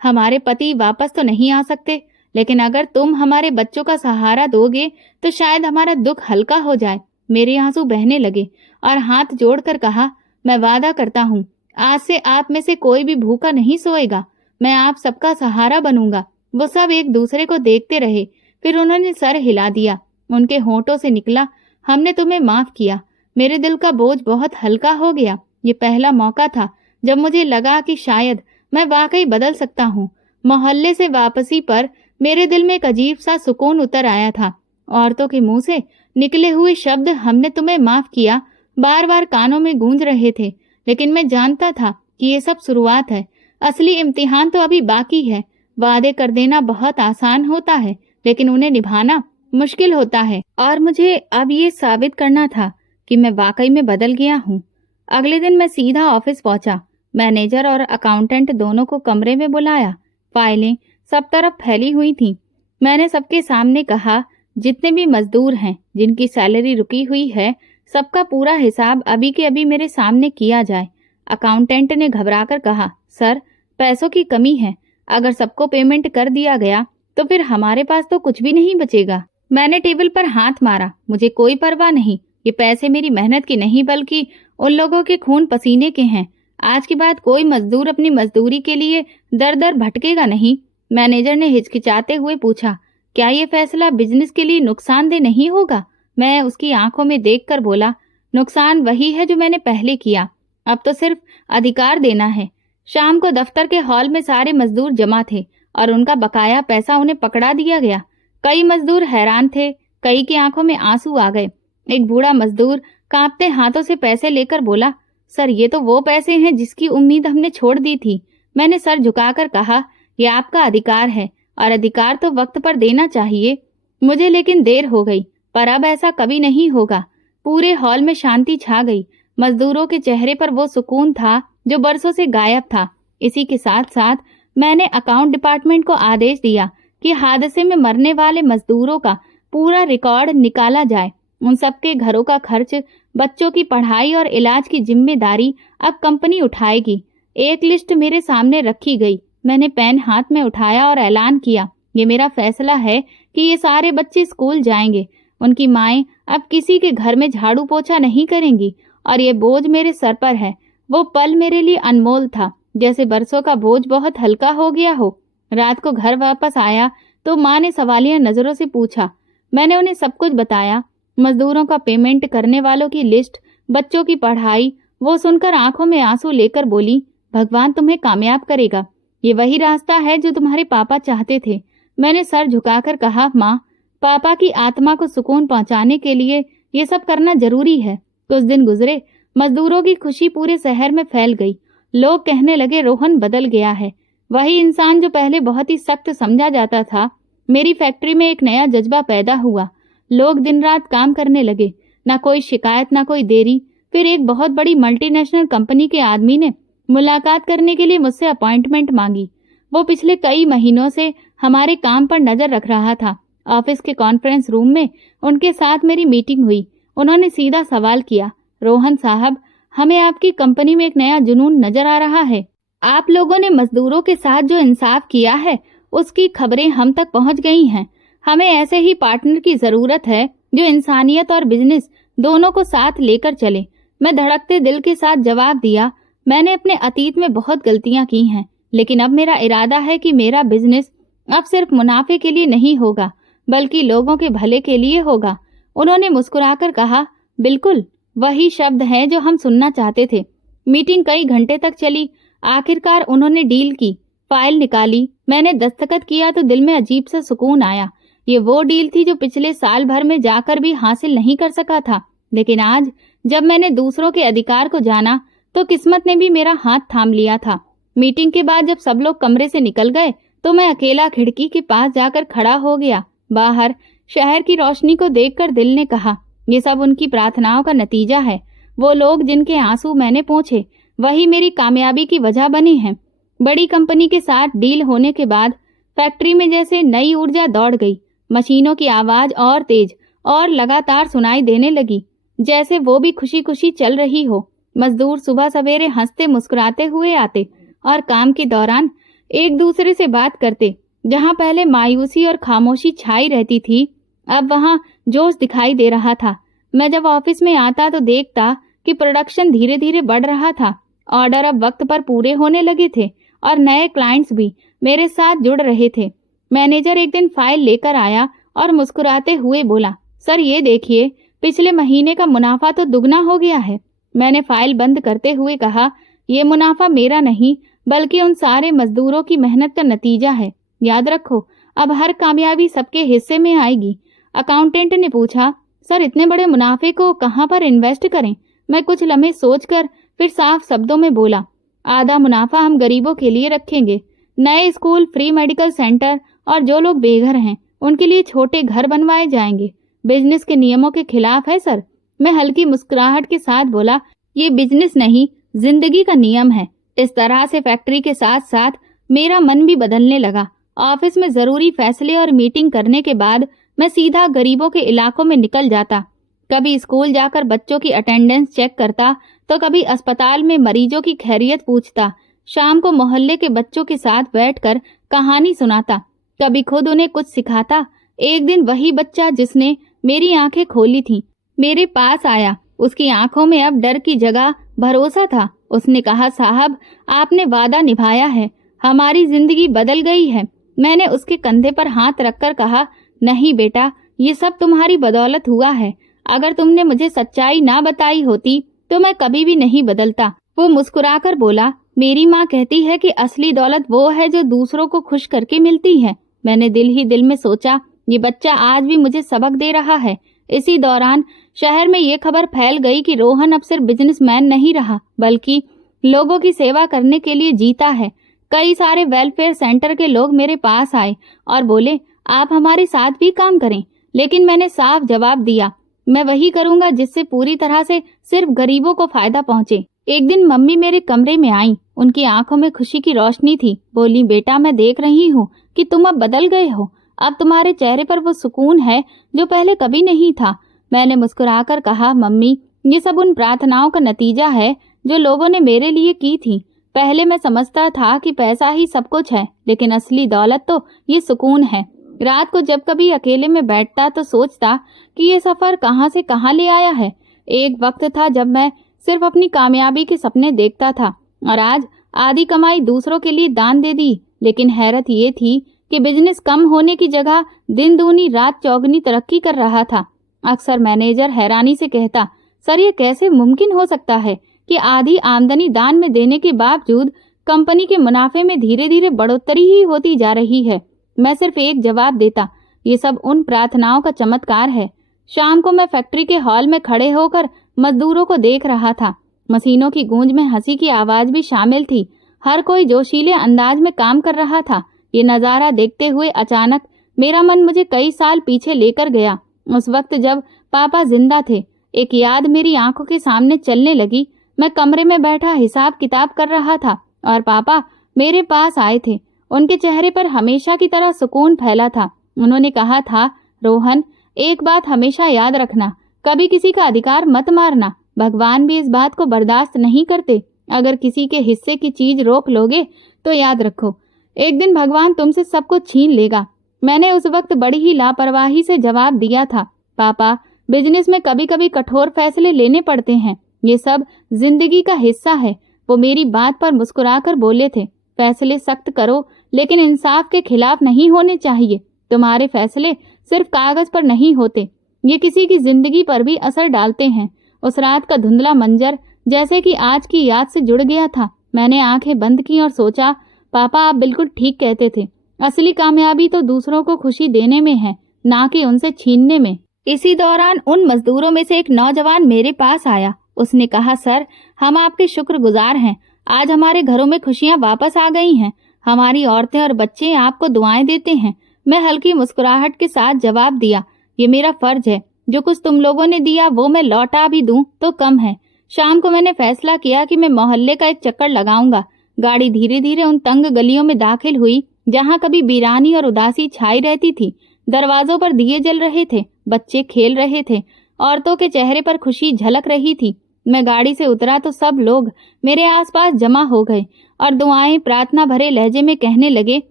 हमारे पति वापस तो नहीं आ सकते, लेकिन अगर तुम हमारे बच्चों का सहारा दोगे तो शायद हमारा दुख हल्का हो जाए। मेरे आंसू बहने लगे और हाथ जोड़कर कहा, मैं वादा करता हूँ, आज से आप में से कोई भी भूखा नहीं सोएगा। मैं आप सबका सहारा बनूंगा। वो सब एक दूसरे को देखते रहे। फिर उन्होंने सर हिला दिया। उनके होंठों से निकला, हमने तुम्हें माफ किया। मेरे दिल का बोझ बहुत हल्का हो गया। ये पहला मौका था जब मुझे लगा कि शायद मैं वाकई बदल सकता हूँ। मोहल्ले से वापसी पर मेरे दिल में एक अजीब सा सुकून उतर आया था। औरतों के मुंह से निकले हुए शब्द हमने तुम्हें माफ किया बार बार कानों में गूंज रहे थे, लेकिन मैं जानता था कि ये सब शुरुआत है। असली इम्तिहान तो अभी बाकी है। वादे कर देना बहुत आसान होता है, लेकिन उन्हें निभाना मुश्किल होता है। और मुझे अब ये साबित करना था कि मैं वाकई में बदल गया हूँ। अगले दिन मैं सीधा ऑफिस पहुंचा। मैनेजर और अकाउंटेंट दोनों को कमरे में बुलाया। फाइलें सब तरफ फैली हुई थीं। मैंने सबके सामने कहा, जितने भी मजदूर हैं जिनकी सैलरी रुकी हुई है, सबका पूरा हिसाब अभी के अभी मेरे सामने किया जाए। अकाउंटेंट ने घबराकर कहा, सर, पैसों की कमी है। अगर सबको पेमेंट कर दिया गया तो फिर हमारे पास तो कुछ भी नहीं बचेगा। मैंने टेबल पर हाथ मारा। मुझे कोई परवाह नहीं। ये पैसे मेरी मेहनत की नहीं बल्कि उन लोगों के खून पसीने के हैं। आज के बाद कोई मजदूर अपनी मजदूरी के लिए दर दर भटकेगा नहीं। मैनेजर ने हिचकिचाते हुए पूछा, क्या ये फैसला बिजनेस के लिए नुकसानदेह नहीं होगा? मैं उसकी आंखों में देखकर बोला, नुकसान वही है जो मैंने पहले किया। अब तो सिर्फ अधिकार देना है। शाम को दफ्तर के हॉल में सारे मजदूर जमा थे और उनका बकाया पैसा उन्हें पकड़ा दिया गया। कई मजदूर हैरान थे, कई की आंखों में आंसू आ गए। एक बूढ़ा मजदूर कांपते हाथों से पैसे लेकर बोला, सर, ये तो वो पैसे हैं जिसकी उम्मीद हमने छोड़ दी थी। मैंने सर झुकाकर कहा, यह आपका अधिकार है और अधिकार तो वक्त पर देना चाहिए। मुझे लेकिन देर हो गई, पर अब ऐसा कभी नहीं होगा। पूरे हॉल में शांति छा गई। मजदूरों के चेहरे पर वो सुकून था जो बरसों से गायब था। इसी के साथ साथ मैंने अकाउंट डिपार्टमेंट को आदेश दिया कि हादसे में मरने वाले मजदूरों का पूरा रिकॉर्ड निकाला जाए। उन सबके घरों का खर्च, बच्चों की पढ़ाई और इलाज की जिम्मेदारी अब कंपनी उठाएगी। एक लिस्ट मेरे सामने रखी गई। मैंने पेन हाथ में उठाया और ऐलान किया, ये मेरा फैसला है कि ये सारे बच्चे स्कूल जाएंगे। उनकी माएं अब किसी के घर में झाड़ू पोछा नहीं करेंगी और ये बोझ मेरे सर पर है। वो पल मेरे लिए अनमोल था, जैसे बरसों का बोझ बहुत हल्का हो गया हो। रात को घर वापस आया तो माँ ने सवालिया नजरों से पूछा। मैंने उन्हें सब कुछ बताया, मजदूरों का पेमेंट करने वालों की लिस्ट, बच्चों की पढ़ाई। वो सुनकर आंखों में आंसू लेकर बोली, भगवान तुम्हें कामयाब करेगा। ये वही रास्ता है जो तुम्हारे पापा चाहते थे। मैंने सर झुकाकर कहा, माँ, पापा की आत्मा को सुकून पहुंचाने के लिए ये सब करना जरूरी है। कुछ दिन गुजरे, मजदूरों की खुशी पूरे शहर में फैल गई। लोग कहने लगे, रोहन बदल गया है। वही इंसान जो पहले बहुत ही सख्त समझा जाता था। मेरी फैक्ट्री में एक नया जज्बा पैदा हुआ। लोग दिन रात काम करने लगे, ना कोई शिकायत, ना कोई देरी। फिर एक बहुत बड़ी मल्टीनेशनल कंपनी के आदमी ने मुलाकात करने के लिए मुझसे अपॉइंटमेंट मांगी। वो पिछले कई महीनों से हमारे काम पर नजर रख रहा था। ऑफिस के कॉन्फ्रेंस रूम में उनके साथ मेरी मीटिंग हुई। उन्होंने सीधा सवाल किया, रोहन साहब, हमें आपकी कंपनी में एक नया जुनून नजर आ रहा है। आप लोगों ने मजदूरों के साथ जो इंसाफ किया है उसकी खबरें हम तक पहुंच गई हैं। हमें ऐसे ही पार्टनर की जरूरत है जो इंसानियत और बिजनेस दोनों को साथ लेकर चले। मैं धड़कते दिल के साथ जवाब दिया, मैंने अपने अतीत में बहुत गलतियां की हैं, लेकिन अब मेरा इरादा है कि मेरा बिजनेस अब सिर्फ मुनाफे के लिए नहीं होगा बल्कि लोगों के भले के लिए होगा। उन्होंने मुस्कुराकर कहा, बिल्कुल वही शब्द हैं जो हम सुनना चाहते थे। मीटिंग कई घंटे तक चली। आखिरकार उन्होंने डील की, फाइल निकाली। मैंने दस्तखत किया तो दिल में अजीब सा सुकून आया। ये वो डील थी जो पिछले साल भर में जाकर भी हासिल नहीं कर सका था। लेकिन आज जब मैंने दूसरों के अधिकार को जाना तो किस्मत ने भी मेरा हाथ थाम लिया था। मीटिंग के बाद जब सब लोग कमरे से निकल गए तो मैं अकेला खिड़की के पास जाकर खड़ा हो गया। बाहर शहर की रोशनी को देखकर दिल ने कहा, ये सब उनकी प्रार्थनाओं का नतीजा है। वो लोग जिनके आंसू मैंने पोंछे वही मेरी कामयाबी की वजह बने हैं। बड़ी कंपनी के साथ डील होने के बाद फैक्ट्री में जैसे नई ऊर्जा दौड़ गई। मशीनों की आवाज और तेज और लगातार सुनाई देने लगी, जैसे वो भी खुशी खुशी चल रही हो। मजदूर सुबह सवेरे हंसते मुस्कुराते हुए आते और काम के दौरान एक दूसरे से बात करते। जहां पहले मायूसी और खामोशी छाई रहती थी, अब वहां जोश दिखाई दे रहा था। मैं जब ऑफिस में आता तो देखता कि प्रोडक्शन धीरे धीरे बढ़ रहा था। ऑर्डर अब वक्त पर पूरे होने लगे थे और नए क्लाइंट्स भी मेरे साथ जुड़ रहे थे। मैनेजर एक दिन फाइल लेकर आया और मुस्कुराते हुए बोला, सर ये देखिए, पिछले महीने का मुनाफा तो दुगना हो गया है। मैंने फाइल बंद करते हुए कहा, ये मुनाफा मेरा नहीं बल्कि उन सारे मजदूरों की मेहनत का नतीजा है। याद रखो, अब हर कामयाबी सबके हिस्से में आएगी। अकाउंटेंट ने पूछा, सर इतने बड़े मुनाफे को कहाँ पर इन्वेस्ट करें? मैं कुछ लम्हे सोचकर फिर साफ शब्दों में बोला, आधा मुनाफा हम गरीबों के लिए रखेंगे। नए स्कूल, फ्री मेडिकल सेंटर और जो लोग बेघर हैं उनके लिए छोटे घर बनवाए जाएंगे। बिजनेस के नियमों के खिलाफ है सर। मैं हल्की मुस्कुराहट के साथ बोला, ये बिजनेस नहीं, जिंदगी का नियम है। इस तरह से फैक्ट्री के साथ साथ मेरा मन भी बदलने लगा। ऑफिस में जरूरी फैसले और मीटिंग करने के बाद मैं सीधा गरीबों के इलाकों में निकल जाता। कभी स्कूल जाकर बच्चों की अटेंडेंस चेक करता तो कभी अस्पताल में मरीजों की खैरियत पूछता। शाम को मोहल्ले के बच्चों के साथ बैठकर कहानी सुनाता, कभी खुद उन्हें कुछ सिखाता। एक दिन वही बच्चा जिसने मेरी आंखें खोली थी मेरे पास आया। उसकी आंखों में अब डर की जगह भरोसा था। उसने कहा, साहब आपने वादा निभाया है, हमारी जिंदगी बदल गई है। मैंने उसके कंधे पर हाथ रखकर कहा, नहीं बेटा, ये सब तुम्हारी बदौलत हुआ है। अगर तुमने मुझे सच्चाई ना बताई होती तो मैं कभी भी नहीं बदलता। वो मुस्कुराकर बोला, मेरी माँ कहती है कि असली दौलत वो है जो दूसरों को खुश करके मिलती है। मैंने दिल ही दिल में सोचा, ये बच्चा आज भी मुझे सबक दे रहा है। इसी दौरान शहर में ये खबर फैल गई कि रोहन अब सिर्फ बिजनेसमैन नहीं रहा बल्कि लोगों की सेवा करने के लिए जीता है। कई सारे वेलफेयर सेंटर के लोग मेरे पास आए और बोले, आप हमारे साथ भी काम करें। लेकिन मैंने साफ जवाब दिया, मैं वही करूंगा जिससे पूरी तरह से सिर्फ गरीबों को फायदा पहुंचे। एक दिन मम्मी मेरे कमरे में आई। उनकी आंखों में खुशी की रोशनी थी। बोली, बेटा मैं देख रही हूँ कि तुम अब बदल गए हो। अब तुम्हारे चेहरे पर वो सुकून है जो पहले कभी नहीं था। मैंने मुस्कुराकर कहा, मम्मी ये सब उन प्रार्थनाओं का नतीजा है जो लोगों ने मेरे लिए की थी। पहले मैं समझता था कि पैसा ही सब कुछ है, लेकिन असली दौलत तो ये सुकून है। रात को जब कभी अकेले में बैठता तो सोचता कि ये सफर कहाँ से कहाँ ले आया है। एक वक्त था जब मैं सिर्फ अपनी कामयाबी के सपने देखता था और आज आधी कमाई दूसरों के लिए दान दे दी। लेकिन हैरत ये थी कि बिजनेस कम होने की जगह दिन दूनी रात चौगनी तरक्की कर रहा था। अक्सर मैनेजर हैरानी से कहता, सर ये कैसे मुमकिन हो सकता है कि आधी आमदनी दान में देने के बावजूद कंपनी के मुनाफे में धीरे धीरे बढ़ोतरी ही होती जा रही है। मैं सिर्फ एक जवाब देता, ये सब उन प्रार्थनाओं का चमत्कार है। शाम को मैं फैक्ट्री के हॉल में खड़े होकर मजदूरों को देख रहा था। मशीनों की गूंज में हंसी की आवाज भी शामिल थी। हर कोई जोशीले अंदाज में काम कर रहा था। ये नजारा देखते हुए अचानक मेरा मन मुझे कई साल पीछे लेकर गया। उस वक्त जब पापा जिंदा थे। एक याद मेरी आंखों के सामने चलने लगी। मैं कमरे में बैठा हिसाब किताब कर रहा था और पापा मेरे पास आए थे। उनके चेहरे पर हमेशा की तरह सुकून फैला था। उन्होंने कहा था, रोहन एक बात हमेशा याद रखना, कभी किसी का अधिकार मत मारना। भगवान भी इस बात को बर्दाश्त नहीं करते। अगर किसी के हिस्से की चीज रोक लोगे तो याद रखो, एक दिन भगवान तुमसे सब कुछ छीन लेगा। मैंने उस वक्त बड़ी ही लापरवाही से जवाब दिया था, पापा बिजनेस में कभी कभी कठोर फैसले लेने पड़ते हैं, ये सब जिंदगी का हिस्सा है। वो मेरी बात पर मुस्कुराकर बोले थे, फैसले सख्त करो लेकिन इंसाफ के खिलाफ नहीं होने चाहिए। तुम्हारे फैसले सिर्फ कागज पर नहीं होते, ये किसी की जिंदगी पर भी असर डालते हैं। उस रात का धुंधला मंजर जैसे कि आज की याद से जुड़ गया था। मैंने आंखें बंद की और सोचा, पापा आप बिल्कुल ठीक कहते थे। असली कामयाबी तो दूसरों को खुशी देने में है, ना कि उनसे छीनने में। इसी दौरान उन मजदूरों में से एक नौजवान मेरे पास आया। उसने कहा, सर हम आपके शुक्रगुजार हैं। आज हमारे घरों में खुशियां वापस आ गई हैं। हमारी औरतें और बच्चे आपको दुआएं देते हैं। मैं हल्की मुस्कुराहट के साथ जवाब दिया, ये मेरा फर्ज है। जो कुछ तुम लोगों ने दिया वो मैं लौटा भी दूं तो कम है। शाम को मैंने फैसला किया कि मैं मोहल्ले का एक चक्कर लगाऊंगा। गाड़ी धीरे धीरे उन तंग गलियों में दाखिल हुई जहां कभी वीरानी और उदासी छाई रहती थी। दरवाजों पर दिए जल रहे थे, बच्चे खेल रहे थे, औरतों के चेहरे पर खुशी झलक रही थी। मैं गाड़ी से उतरा तो सब लोग मेरे आसपास जमा हो गए और दुआएं प्रार्थना भरे लहजे में कहने लगे,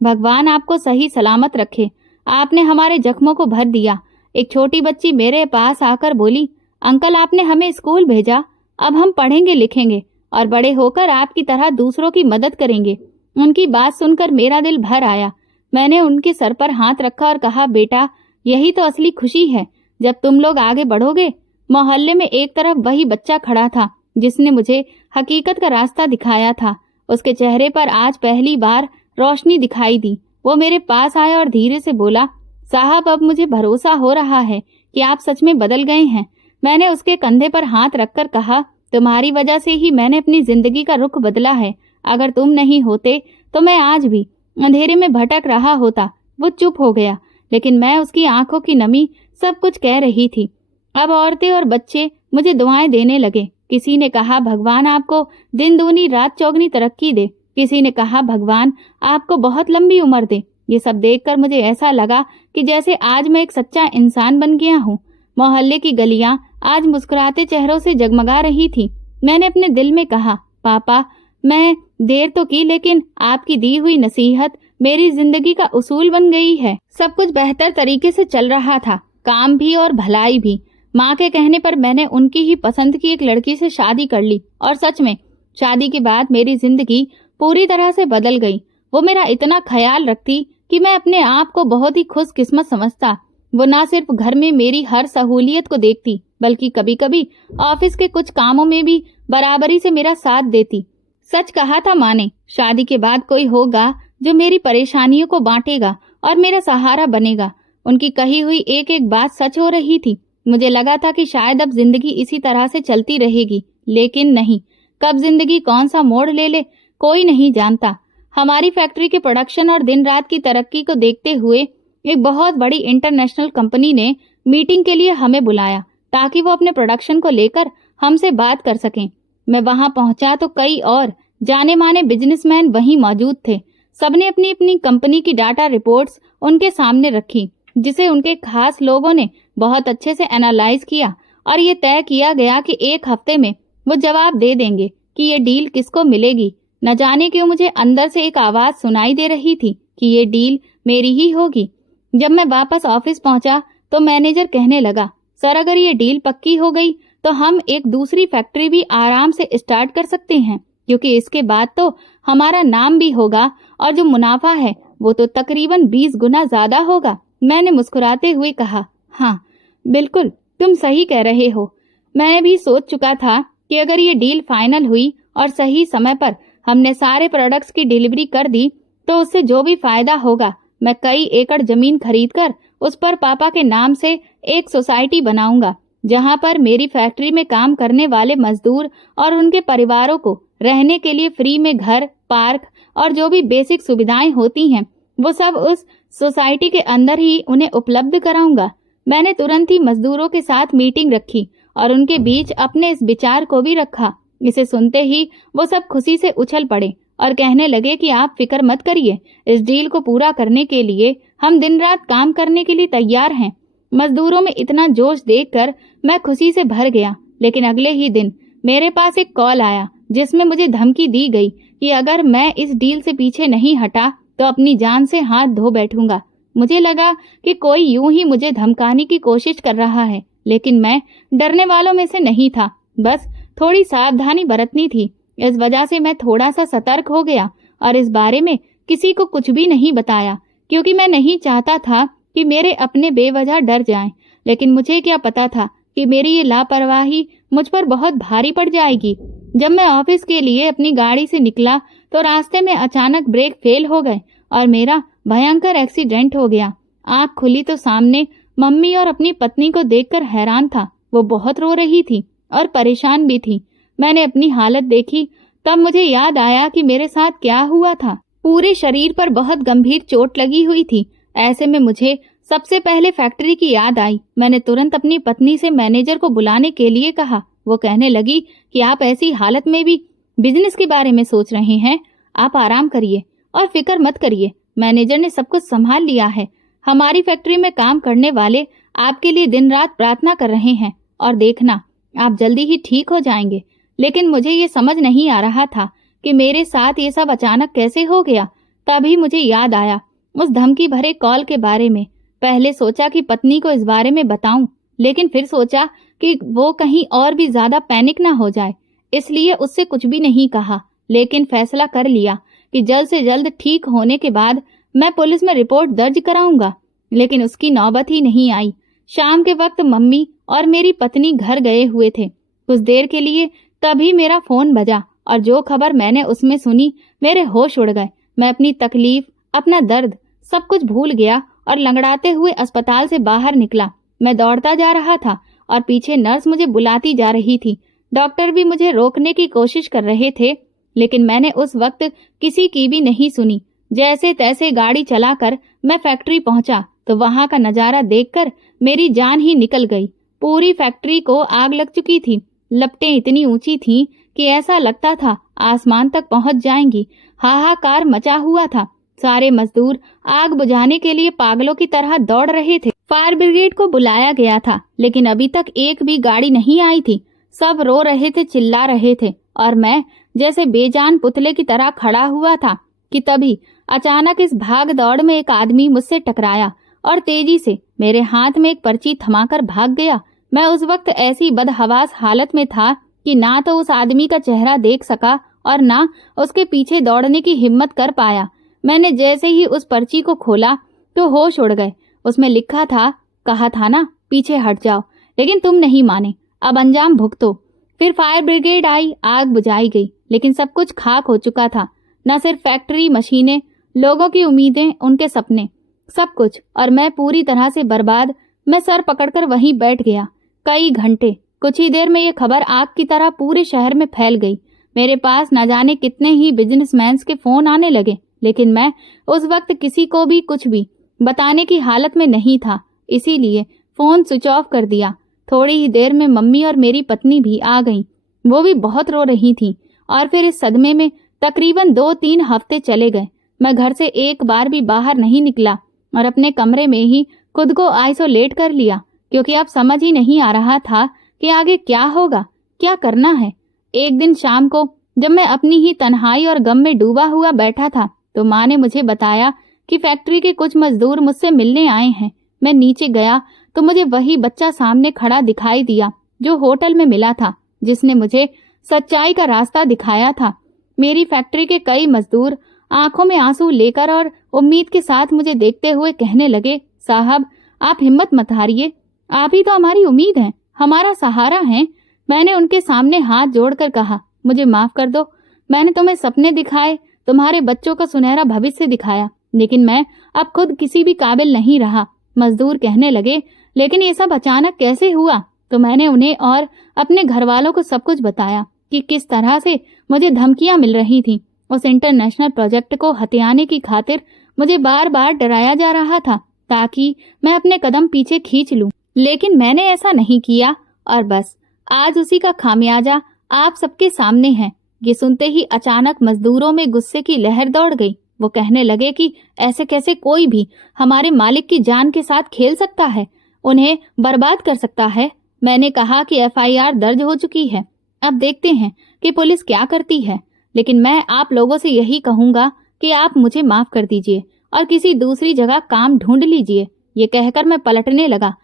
भगवान आपको सही सलामत रखे, आपने हमारे जख्मों को भर दिया। एक छोटी बच्ची मेरे पास आकर बोली, अंकल आपने हमें स्कूल भेजा, अब हम पढ़ेंगे लिखेंगे और बड़े होकर आपकी तरह दूसरों की मदद करेंगे। उनकी बात सुनकर मेरा दिल भर आया। मैंने उनके सर पर हाथ रखा और कहा, बेटा, यही तो असली खुशी है जब तुम लोग आगे बढ़ोगे। मोहल्ले में एक तरफ वही बच्चा खड़ा था जिसने मुझे हकीकत का रास्ता दिखाया था। उसके चेहरे पर आज पहली बार रोशनी दिखाई दी। वो मेरे पास आया और धीरे से बोला, साहब, अब मुझे भरोसा हो रहा है कि आप सच में बदल गए हैं। मैंने उसके कंधे पर हाथ रखकर कहा, तुम्हारी वजह से ही मैंने अपनी जिंदगी का रुख बदला है। अगर तुम नहीं होते तो मैं आज भी अंधेरे में भटक रहा होता। वो चुप हो गया, लेकिन मैं उसकी आंखों की नमी सब कुछ कह रही थी। अब औरतें और बच्चे मुझे दुआएं देने लगे। किसी ने कहा, भगवान आपको दिन दूनी रात चौगनी तरक्की दे। किसी ने कहा, भगवान आपको बहुत लंबी उम्र दे। ये सब देखकर मुझे ऐसा लगा कि जैसे आज मैं एक सच्चा इंसान बन गया हूँ। मोहल्ले की गलियां आज मुस्कुराते चेहरों से जगमगा रही थी। मैंने अपने दिल में कहा, पापा, मैं देर तो की, लेकिन आपकी दी हुई नसीहत मेरी जिंदगी का उसूल बन गई है। सब कुछ बेहतर तरीके से चल रहा था, काम भी और भलाई भी। माँ के कहने पर मैंने उनकी ही पसंद की एक लड़की से शादी कर ली और सच में शादी के बाद मेरी जिंदगी पूरी तरह से बदल गई। वो मेरा इतना ख्याल रखती कि मैं अपने आप को बहुत ही खुशकिस्मत समझता। वो ना सिर्फ घर में मेरी हर सहूलियत को देखती, बल्कि कभी कभी ऑफिस के कुछ कामों में भी बराबरी से मेरा साथ देती। सच कहा था माँ ने, शादी के बाद कोई होगा जो मेरी परेशानियों को बांटेगा और मेरा सहारा बनेगा। उनकी कही हुई एक एक बात सच हो रही थी। मुझे लगा था कि शायद अब जिंदगी इसी तरह से चलती रहेगी, लेकिन नहीं। कब जिंदगी कौन सा मोड़ ले ले कोई नहीं जानता। हमारी फैक्ट्री के प्रोडक्शन और दिन रात की तरक्की को देखते हुए एक बहुत बड़ी इंटरनेशनल कंपनी ने मीटिंग के लिए हमें बुलाया ताकि वो अपने प्रोडक्शन को लेकर हमसे बात कर सकें। मैं वहां पहुंचा तो कई और जाने माने बिजनेसमैन वहीं मौजूद थे। सबने अपनी अपनी कंपनी की डाटा रिपोर्ट्स उनके सामने रखी, जिसे उनके खास लोगों ने बहुत अच्छे से एनालाइज किया और ये तय किया गया कि एक हफ्ते में वो जवाब दे देंगे कि ये डील किसको मिलेगी। न जाने क्यों मुझे अंदर से एक आवाज सुनाई दे रही थी कि ये डील मेरी ही होगी। जब मैं वापस ऑफिस पहुंचा तो मैनेजर कहने लगा, सर, अगर ये डील पक्की हो गई तो हम एक दूसरी फैक्ट्री भी आराम से स्टार्ट कर सकते हैं, क्योंकि इसके बाद तो हमारा नाम भी होगा और जो मुनाफा है वो तो तकरीबन 20 गुना ज्यादा होगा। मैंने मुस्कुराते हुए कहा, हाँ बिल्कुल, तुम सही कह रहे हो। मैं भी सोच चुका था कि अगर ये डील फाइनल हुई और सही समय पर हमने सारे प्रोडक्ट्स की डिलीवरी कर दी तो उससे जो भी फायदा होगा, मैं कई एकड़ जमीन खरीदकर उस पर पापा के नाम से एक सोसाइटी बनाऊंगा, जहां पर मेरी फैक्ट्री में काम करने वाले मजदूर और उनके परिवारों को रहने के लिए फ्री में घर, पार्क और जो भी बेसिक सुविधाएं होती हैं वो सब उस सोसाइटी के अंदर ही उन्हें उपलब्ध कराऊंगा। मैंने तुरंत ही मजदूरों के साथ मीटिंग रखी और उनके बीच अपने इस विचार को भी रखा। इसे सुनते ही वो सब खुशी से उछल पड़े और कहने लगे कि आप फिक्र मत करिए, इस डील को पूरा करने के लिए हम दिन रात काम करने के लिए तैयार हैं। मजदूरों में इतना जोश देखकर मैं खुशी से भर गया। लेकिन अगले ही दिन मेरे पास एक कॉल आया जिसमें मुझे धमकी दी गई कि अगर मैं इस डील से पीछे नहीं हटा तो अपनी जान से हाथ धो बैठूंगा। मुझे लगा कि कोई यूं ही मुझे धमकाने की कोशिश कर रहा है, लेकिन मैं डरने वालों में से नहीं था। बस थोड़ी सावधानी बरतनी थी। इस वजह से मैं थोड़ा सा सतर्क हो गया और इस बारे में किसी को कुछ भी नहीं बताया, क्योंकि मैं नहीं चाहता था कि मेरे अपने बेवजह डर जाएं। लेकिन मुझे क्या पता था कि मेरी ये लापरवाही मुझ पर बहुत भारी पड़ जाएगी। जब मैं ऑफिस के लिए अपनी गाड़ी से निकला तो रास्ते में अचानक ब्रेक फेल हो गए और मेरा भयंकर एक्सीडेंट हो गया। आंख खुली तो सामने मम्मी और अपनी पत्नी को देखकर हैरान था। वो बहुत रो रही थी और परेशान भी थी। मैंने अपनी हालत देखी तब मुझे याद आया कि मेरे साथ क्या हुआ था। पूरे शरीर पर बहुत गंभीर चोट लगी हुई थी। ऐसे में मुझे सबसे पहले फैक्ट्री की याद आई। मैंने तुरंत अपनी पत्नी से मैनेजर को बुलाने के लिए कहा। वो कहने लगी कि आप ऐसी हालत में भी बिजनेस के बारे में सोच रहे हैं, आप आराम करिए और फिक्र मत करिए, मैनेजर ने सब कुछ संभाल लिया है। हमारी फैक्ट्री में काम करने वाले आपके लिए दिन रात प्रार्थना कर रहे हैं और देखना आप जल्दी ही ठीक हो जाएंगे। लेकिन मुझे ये समझ नहीं आ रहा था कि मेरे साथ ये सब अचानक कैसे हो गया। तभी मुझे याद आया उस धमकी भरे कॉल के बारे में। पहले सोचा कि पत्नी को इस बारे में बताऊं, लेकिन फिर सोचा कि वो कहीं और भी ज्यादा पैनिक ना हो जाए, इसलिए उससे कुछ भी नहीं कहा। लेकिन फैसला कर लिया कि जल्द से जल्द ठीक होने के बाद मैं पुलिस में रिपोर्ट दर्ज कराऊंगा। लेकिन उसकी नौबत ही नहीं आई। शाम के वक्त मम्मी और मेरी पत्नी घर गए हुए थे। कुछ देर के लिए तभी मेरा फोन बजा और जो खबर मैंने उसमें सुनी, मेरे होश उड़ गए। मैं अपनी तकलीफ, अपना दर्द सब कुछ भूल गया और लंगड़ाते हुए अस्पताल से बाहर निकला। मैं दौड़ता जा रहा था और पीछे नर्स मुझे बुलाती जा रही थी। डॉक्टर भी मुझे रोकने की कोशिश कर रहे थे, लेकिन मैंने उस वक्त किसी की भी नहीं सुनी। जैसे तैसे गाड़ी चलाकर मैं फैक्ट्री पहुंचा तो वहां का नजारा देखकर मेरी जान ही निकल गई। पूरी फैक्ट्री को आग लग चुकी थी। लपटें इतनी ऊंची थीं कि ऐसा लगता था आसमान तक पहुंच जाएंगी। हाहाकार मचा हुआ था। सारे मजदूर आग बुझाने के लिए पागलों की तरह दौड़ रहे थे। फायर ब्रिगेड को बुलाया गया था, लेकिन अभी तक एक भी गाड़ी नहीं आई थी। सब रो रहे थे, चिल्ला रहे थे और मैं जैसे बेजान पुतले की तरह खड़ा हुआ था कि तभी अचानक इस भाग दौड़ में एक आदमी मुझसे टकराया और तेजी से मेरे हाथ में एक पर्ची थमाकर भाग गया। मैं उस वक्त ऐसी बदहवास हालत में था कि ना तो उस आदमी का चेहरा देख सका और ना उसके पीछे दौड़ने की हिम्मत कर पाया। मैंने जैसे ही उस पर्ची को खोला तो होश उड़ गए। उसमें लिखा था, कहा था ना पीछे हट जाओ, लेकिन तुम नहीं माने, अब अंजाम भुगतो। फिर फायर ब्रिगेड आई, आग बुझाई गई, लेकिन सब कुछ खाक हो चुका था। न सिर्फ फैक्ट्री, मशीनें, लोगों की उम्मीदें, उनके सपने, सब कुछ। और मैं पूरी तरह से बर्बाद। मैं सर पकड़कर वहीं बैठ गया। कई घंटे, कुछ ही देर में ये खबर आग की तरह पूरे शहर में फैल गई। मेरे पास न जाने कितने ही बिजनेसमैन के फोन आने लगे, लेकिन मैं उस वक्त किसी को भी कुछ भी बताने की हालत में नहीं था, इसीलिए फोन स्विच ऑफ कर दिया। थोड़ी ही देर में मम्मी और मेरी पत्नी भी आ गईं। वो भी बहुत रो रही थीं। और फिर इस सदमे में तकरीबन 2-3 हफ्ते चले गए। मैं घर से एक बार भी बाहर नहीं निकला और अपने कमरे में ही खुद को आइसोलेट कर लिया, क्योंकि अब समझ ही नहीं आ रहा था कि आगे क्या होगा, क्या करना है। एक दिन शाम को जब मैं अपनी ही तन्हाई और गम में डूबा हुआ बैठा था तो माँ ने मुझे बताया कि फैक्ट्री के कुछ मजदूर मुझसे मिलने आए हैं। मैं नीचे गया तो मुझे वही बच्चा सामने खड़ा दिखाई दिया जो होटल में मिला था, जिसने मुझे सच्चाई का रास्ता दिखाया था। मेरी फैक्ट्री के कई मजदूर आंखों में आंसू लेकर और उम्मीद के साथ मुझे देखते हुए कहने लगे, साहब आप हिम्मत मत हारिए, आप ही तो हमारी उम्मीद हैं, हमारा सहारा हैं। मैंने उनके सामने हाथ जोड़कर कहा, मुझे माफ कर दो, मैंने तुम्हें सपने दिखाए, तुम्हारे बच्चों का सुनहरा भविष्य दिखाया, लेकिन मैं अब खुद किसी भी काबिल नहीं रहा। मजदूर कहने लगे, लेकिन ये सब अचानक कैसे हुआ? तो मैंने उन्हें और अपने घर वालों को सब कुछ बताया कि किस तरह से मुझे धमकियां मिल रही थी। उस इंटरनेशनल प्रोजेक्ट को हथियाने की खातिर मुझे बार बार डराया जा रहा था ताकि मैं अपने कदम पीछे खींच लूं, लेकिन मैंने ऐसा नहीं किया और बस आज उसी का खामियाजा आप सबके सामने है। ये सुनते ही अचानक मजदूरों में गुस्से की लहर दौड़ गई। वो कहने लगे कि ऐसे कैसे कोई भी हमारे मालिक की जान के साथ खेल सकता है, उन्हें बर्बाद कर सकता है। मैंने कहा कि FIR दर्ज हो चुकी है, अब देखते हैं कि पुलिस क्या करती है, लेकिन मैं आप लोगों से यही कहूंगा कि आप मुझे माफ कर दीजिए और किसी दूसरी जगह काम ढूंढ लीजिए। ये कहकर मैं पलटने लगा,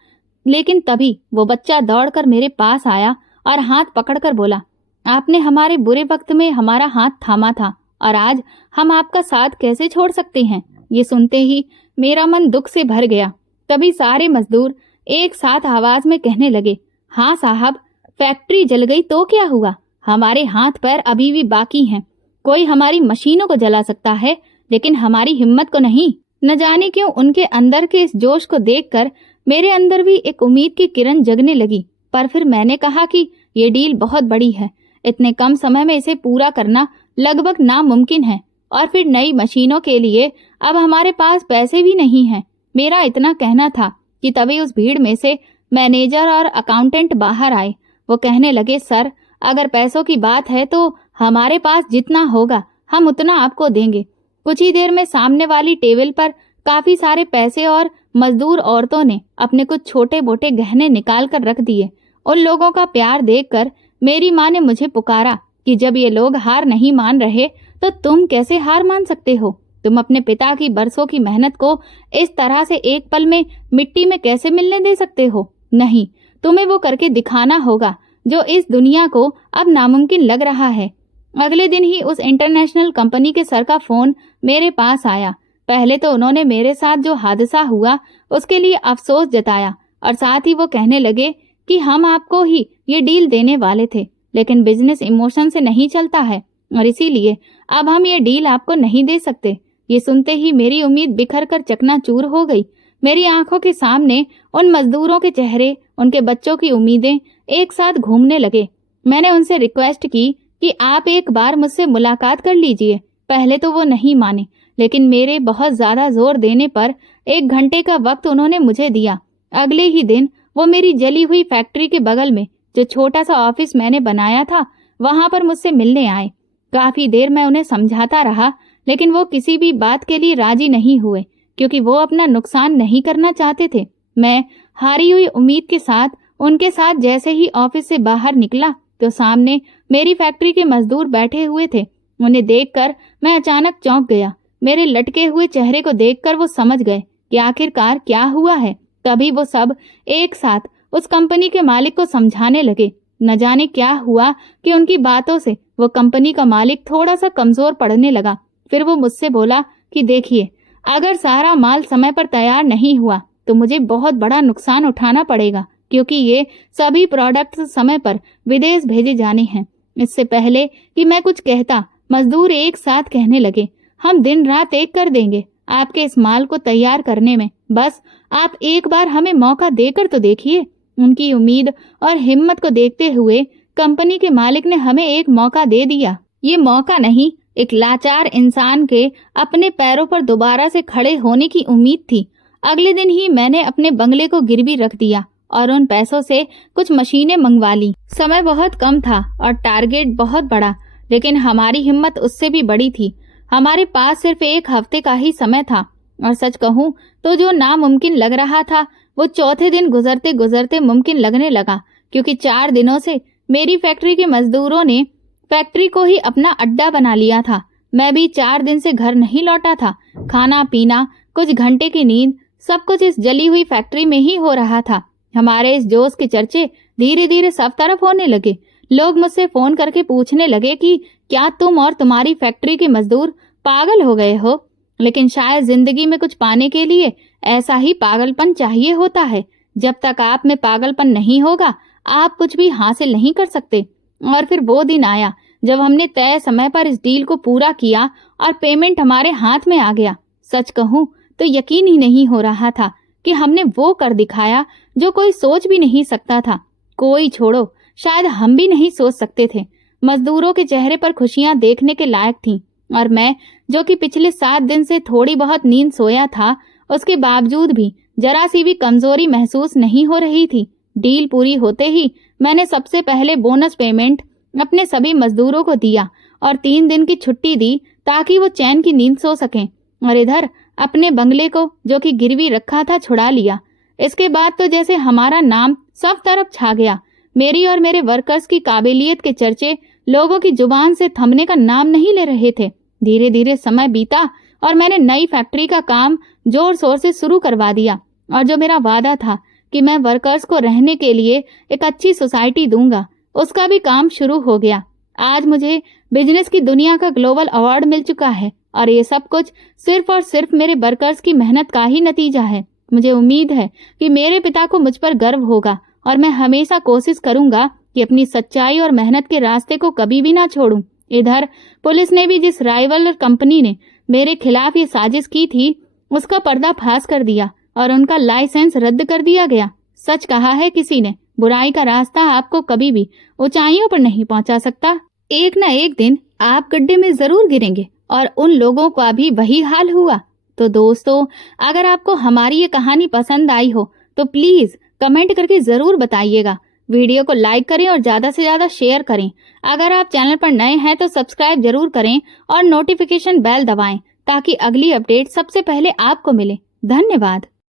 लेकिन तभी वो बच्चा दौड़कर मेरे पास आया और हाथ पकड़कर बोला, आपने हमारे बुरे वक्त में हमारा हाथ थामा था और आज हम आपका साथ कैसे छोड़ सकते हैं। ये सुनते ही मेरा मन दुख से भर गया। तभी सारे मजदूर एक साथ आवाज में कहने लगे, हाँ साहब, फैक्ट्री जल गई तो क्या हुआ, हमारे हाथ पैर अभी भी बाकी हैं। कोई हमारी मशीनों को जला सकता है, लेकिन हमारी हिम्मत को नहीं। न जाने क्यों उनके अंदर के इस जोश को देखकर मेरे अंदर भी एक उम्मीद की किरण जगने लगी। पर फिर मैंने कहा कि ये डील बहुत बड़ी है, इतने कम समय में इसे पूरा करना लगभग नामुमकिन है, और फिर नई मशीनों के लिए अब हमारे पास पैसे भी नहीं हैं। मेरा इतना कहना था कि तभी उस भीड़ में से मैनेजर और अकाउंटेंट बाहर आए। वो कहने लगे, सर अगर पैसों की बात है तो हमारे पास जितना होगा हम उतना आपको देंगे। कुछ ही देर में सामने वाली टेबल पर काफी सारे पैसे और मजदूर औरतों ने अपने कुछ छोटे मोटे गहने निकाल कर रख दिए। उन लोगों का प्यार देखकर मेरी माँ ने मुझे पुकारा कि जब ये लोग हार नहीं मान रहे तो तुम कैसे हार मान सकते हो? तुम अपने पिता की बरसों की मेहनत को इस तरह से एक पल में मिट्टी में कैसे मिलने दे सकते हो? नहीं, तुम्हें वो करके दिखाना होगा जो इस दुनिया को अब नामुमकिन लग रहा है। अगले दिन ही उस इंटरनेशनल कंपनी के सर का फोन मेरे पास आया। पहले तो उन्होंने मेरे साथ जो हादसा हुआ उसके लिए अफसोस जताया और साथ ही वो कहने लगे कि हम आपको ही ये डील देने वाले थे, लेकिन बिजनेस इमोशन से नहीं चलता है और इसीलिए अब हम ये डील आपको नहीं दे सकते। ये सुनते ही मेरी उम्मीद बिखर कर चकनाचूर हो गई। मेरी आंखों के सामने उन मजदूरों के चेहरे, उनके बच्चों की उम्मीदें एक साथ घूमने लगे। मैंने उनसे रिक्वेस्ट की कि आप एक बार मुझसे मुलाकात कर लीजिए। पहले तो वो नहीं माने, लेकिन मेरे बहुत ज्यादा जोर देने पर 1 घंटे का वक्त उन्होंने मुझे दिया। अगले ही दिन वो मेरी जली हुई फैक्ट्री के बगल में जो छोटा सा ऑफिस मैंने बनाया था वहां पर मुझसे मिलने आए। काफी देर मैं उन्हें समझाता रहा, लेकिन वो किसी भी बात के लिए राजी नहीं हुए, क्योंकि वो अपना नुकसान नहीं करना चाहते थे। मैं हारी हुई उम्मीद के साथ उनके साथ जैसे ही ऑफिस से बाहर निकला तो सामने मेरी फैक्ट्री के मजदूर बैठे हुए थे। उन्हें देखकर मैं अचानक चौंक गया। मेरे लटके हुए चेहरे को देखकर वो समझ गए कि आखिरकार क्या हुआ है। तभी वो सब एक साथ उस कंपनी के मालिक को समझाने लगे। न जाने क्या हुआ कि उनकी बातों से वो कंपनी का मालिक थोड़ा सा कमजोर पड़ने लगा। फिर वो मुझसे बोला कि देखिए, अगर सारा माल समय पर तैयार नहीं हुआ तो मुझे बहुत बड़ा नुकसान उठाना पड़ेगा, क्योंकि ये सभी प्रोडक्ट्स समय पर विदेश भेजे जाने हैं। इससे पहले कि मैं कुछ कहता, मजदूर एक साथ कहने लगे, हम दिन रात एक कर देंगे आपके इस माल को तैयार करने में, बस आप एक बार हमें मौका देकर तो देखिए। उनकी उम्मीद और हिम्मत को देखते हुए कंपनी के मालिक ने हमें एक मौका दे दिया। ये मौका नहीं, एक लाचार इंसान के अपने पैरों पर दोबारा से खड़े होने की उम्मीद थी। अगले दिन ही मैंने अपने बंगले को गिरवी रख दिया और उन पैसों से कुछ मशीनें मंगवा ली। समय बहुत कम था और टारगेट बहुत बड़ा, लेकिन हमारी हिम्मत उससे भी बड़ी थी। हमारे पास सिर्फ 1 हफ्ते का ही समय था और सच कहूं तो जो नामुमकिन लग रहा था वो चौथे दिन गुजरते गुजरते मुमकिन लगने लगा, क्योंकि 4 दिनों से मेरी फैक्ट्री के मजदूरों ने फैक्ट्री को ही अपना अड्डा बना लिया था। मैं भी 4 दिन से घर नहीं लौटा था। खाना पीना, कुछ घंटे की नींद, सब कुछ इस जली हुई फैक्ट्री में ही हो रहा था। हमारे इस जोश के चर्चे धीरे धीरे सब तरफ होने लगे। लोग मुझसे फोन करके पूछने लगे कि क्या तुम और तुम्हारी फैक्ट्री के मजदूर पागल हो गए हो? लेकिन शायद जिंदगी में कुछ पाने के लिए ऐसा ही पागलपन चाहिए होता है। जब तक आप में पागलपन नहीं होगा आप कुछ भी हासिल नहीं कर सकते। और फिर वो दिन आया जब हमने तय समय पर इस डील को पूरा किया और पेमेंट हमारे हाथ में आ गया। सच कहूं तो यकीन ही नहीं हो रहा था कि हमने वो कर दिखाया जो कोई सोच भी नहीं सकता था। कोई छोड़ो, शायद हम भी नहीं सोच सकते थे। मजदूरों के चेहरे पर खुशियां देखने के लायक थीं और मैं, जो कि पिछले 7 दिन से थोड़ी बहुत नींद सोया था, उसके बावजूद भी जरा सी भी कमजोरी महसूस नहीं हो रही थी। डील पूरी होते ही मैंने सबसे पहले बोनस पेमेंट अपने सभी मजदूरों को दिया और 3 दिन की छुट्टी दी ताकि वो चैन की नींद सो सकें। और इधर अपने बंगले को, जो कि गिरवी रखा था, छुड़ा लिया। इसके बाद तो जैसे हमारा नाम सब तरफ छा गया। मेरी और मेरे वर्कर्स की काबिलियत के चर्चे लोगों की जुबान से थमने का नाम नहीं ले रहे थे। धीरे धीरे समय बीता और मैंने नई फैक्ट्री का काम जोर शोर से शुरू करवा दिया और जो मेरा वादा था कि मैं वर्कर्स को रहने के लिए एक अच्छी सोसाइटी दूंगा, उसका भी काम शुरू हो गया। आज मुझे बिजनेस की दुनिया का ग्लोबल अवार्ड मिल चुका है और ये सब कुछ सिर्फ और सिर्फ मेरे वर्कर्स की मेहनत का ही नतीजा है। मुझे उम्मीद है कि मेरे पिता को मुझ पर गर्व होगा और मैं हमेशा कोशिश करूंगा कि अपनी सच्चाई और मेहनत के रास्ते को कभी भी ना छोड़ूं। इधर पुलिस ने भी जिस राइवल कंपनी ने मेरे खिलाफ ये साजिश की थी उसका पर्दाफाश कर दिया और उनका लाइसेंस रद्द कर दिया गया। सच कहा है किसी ने, बुराई का रास्ता आपको कभी भी ऊंचाइयों पर नहीं पहुंचा सकता। एक न एक दिन आप गड्ढे में जरूर गिरेंगे और उन लोगों का भी वही हाल हुआ। तो दोस्तों, अगर आपको हमारी ये कहानी पसंद आई हो तो प्लीज कमेंट करके जरूर बताइएगा। वीडियो को लाइक करें और ज्यादा से ज्यादा शेयर करें। अगर आप चैनल पर नए हैं तो सब्सक्राइब जरूर करें और नोटिफिकेशन बेल दबाएं ताकि अगली अपडेट सबसे पहले आपको मिले। धन्यवाद।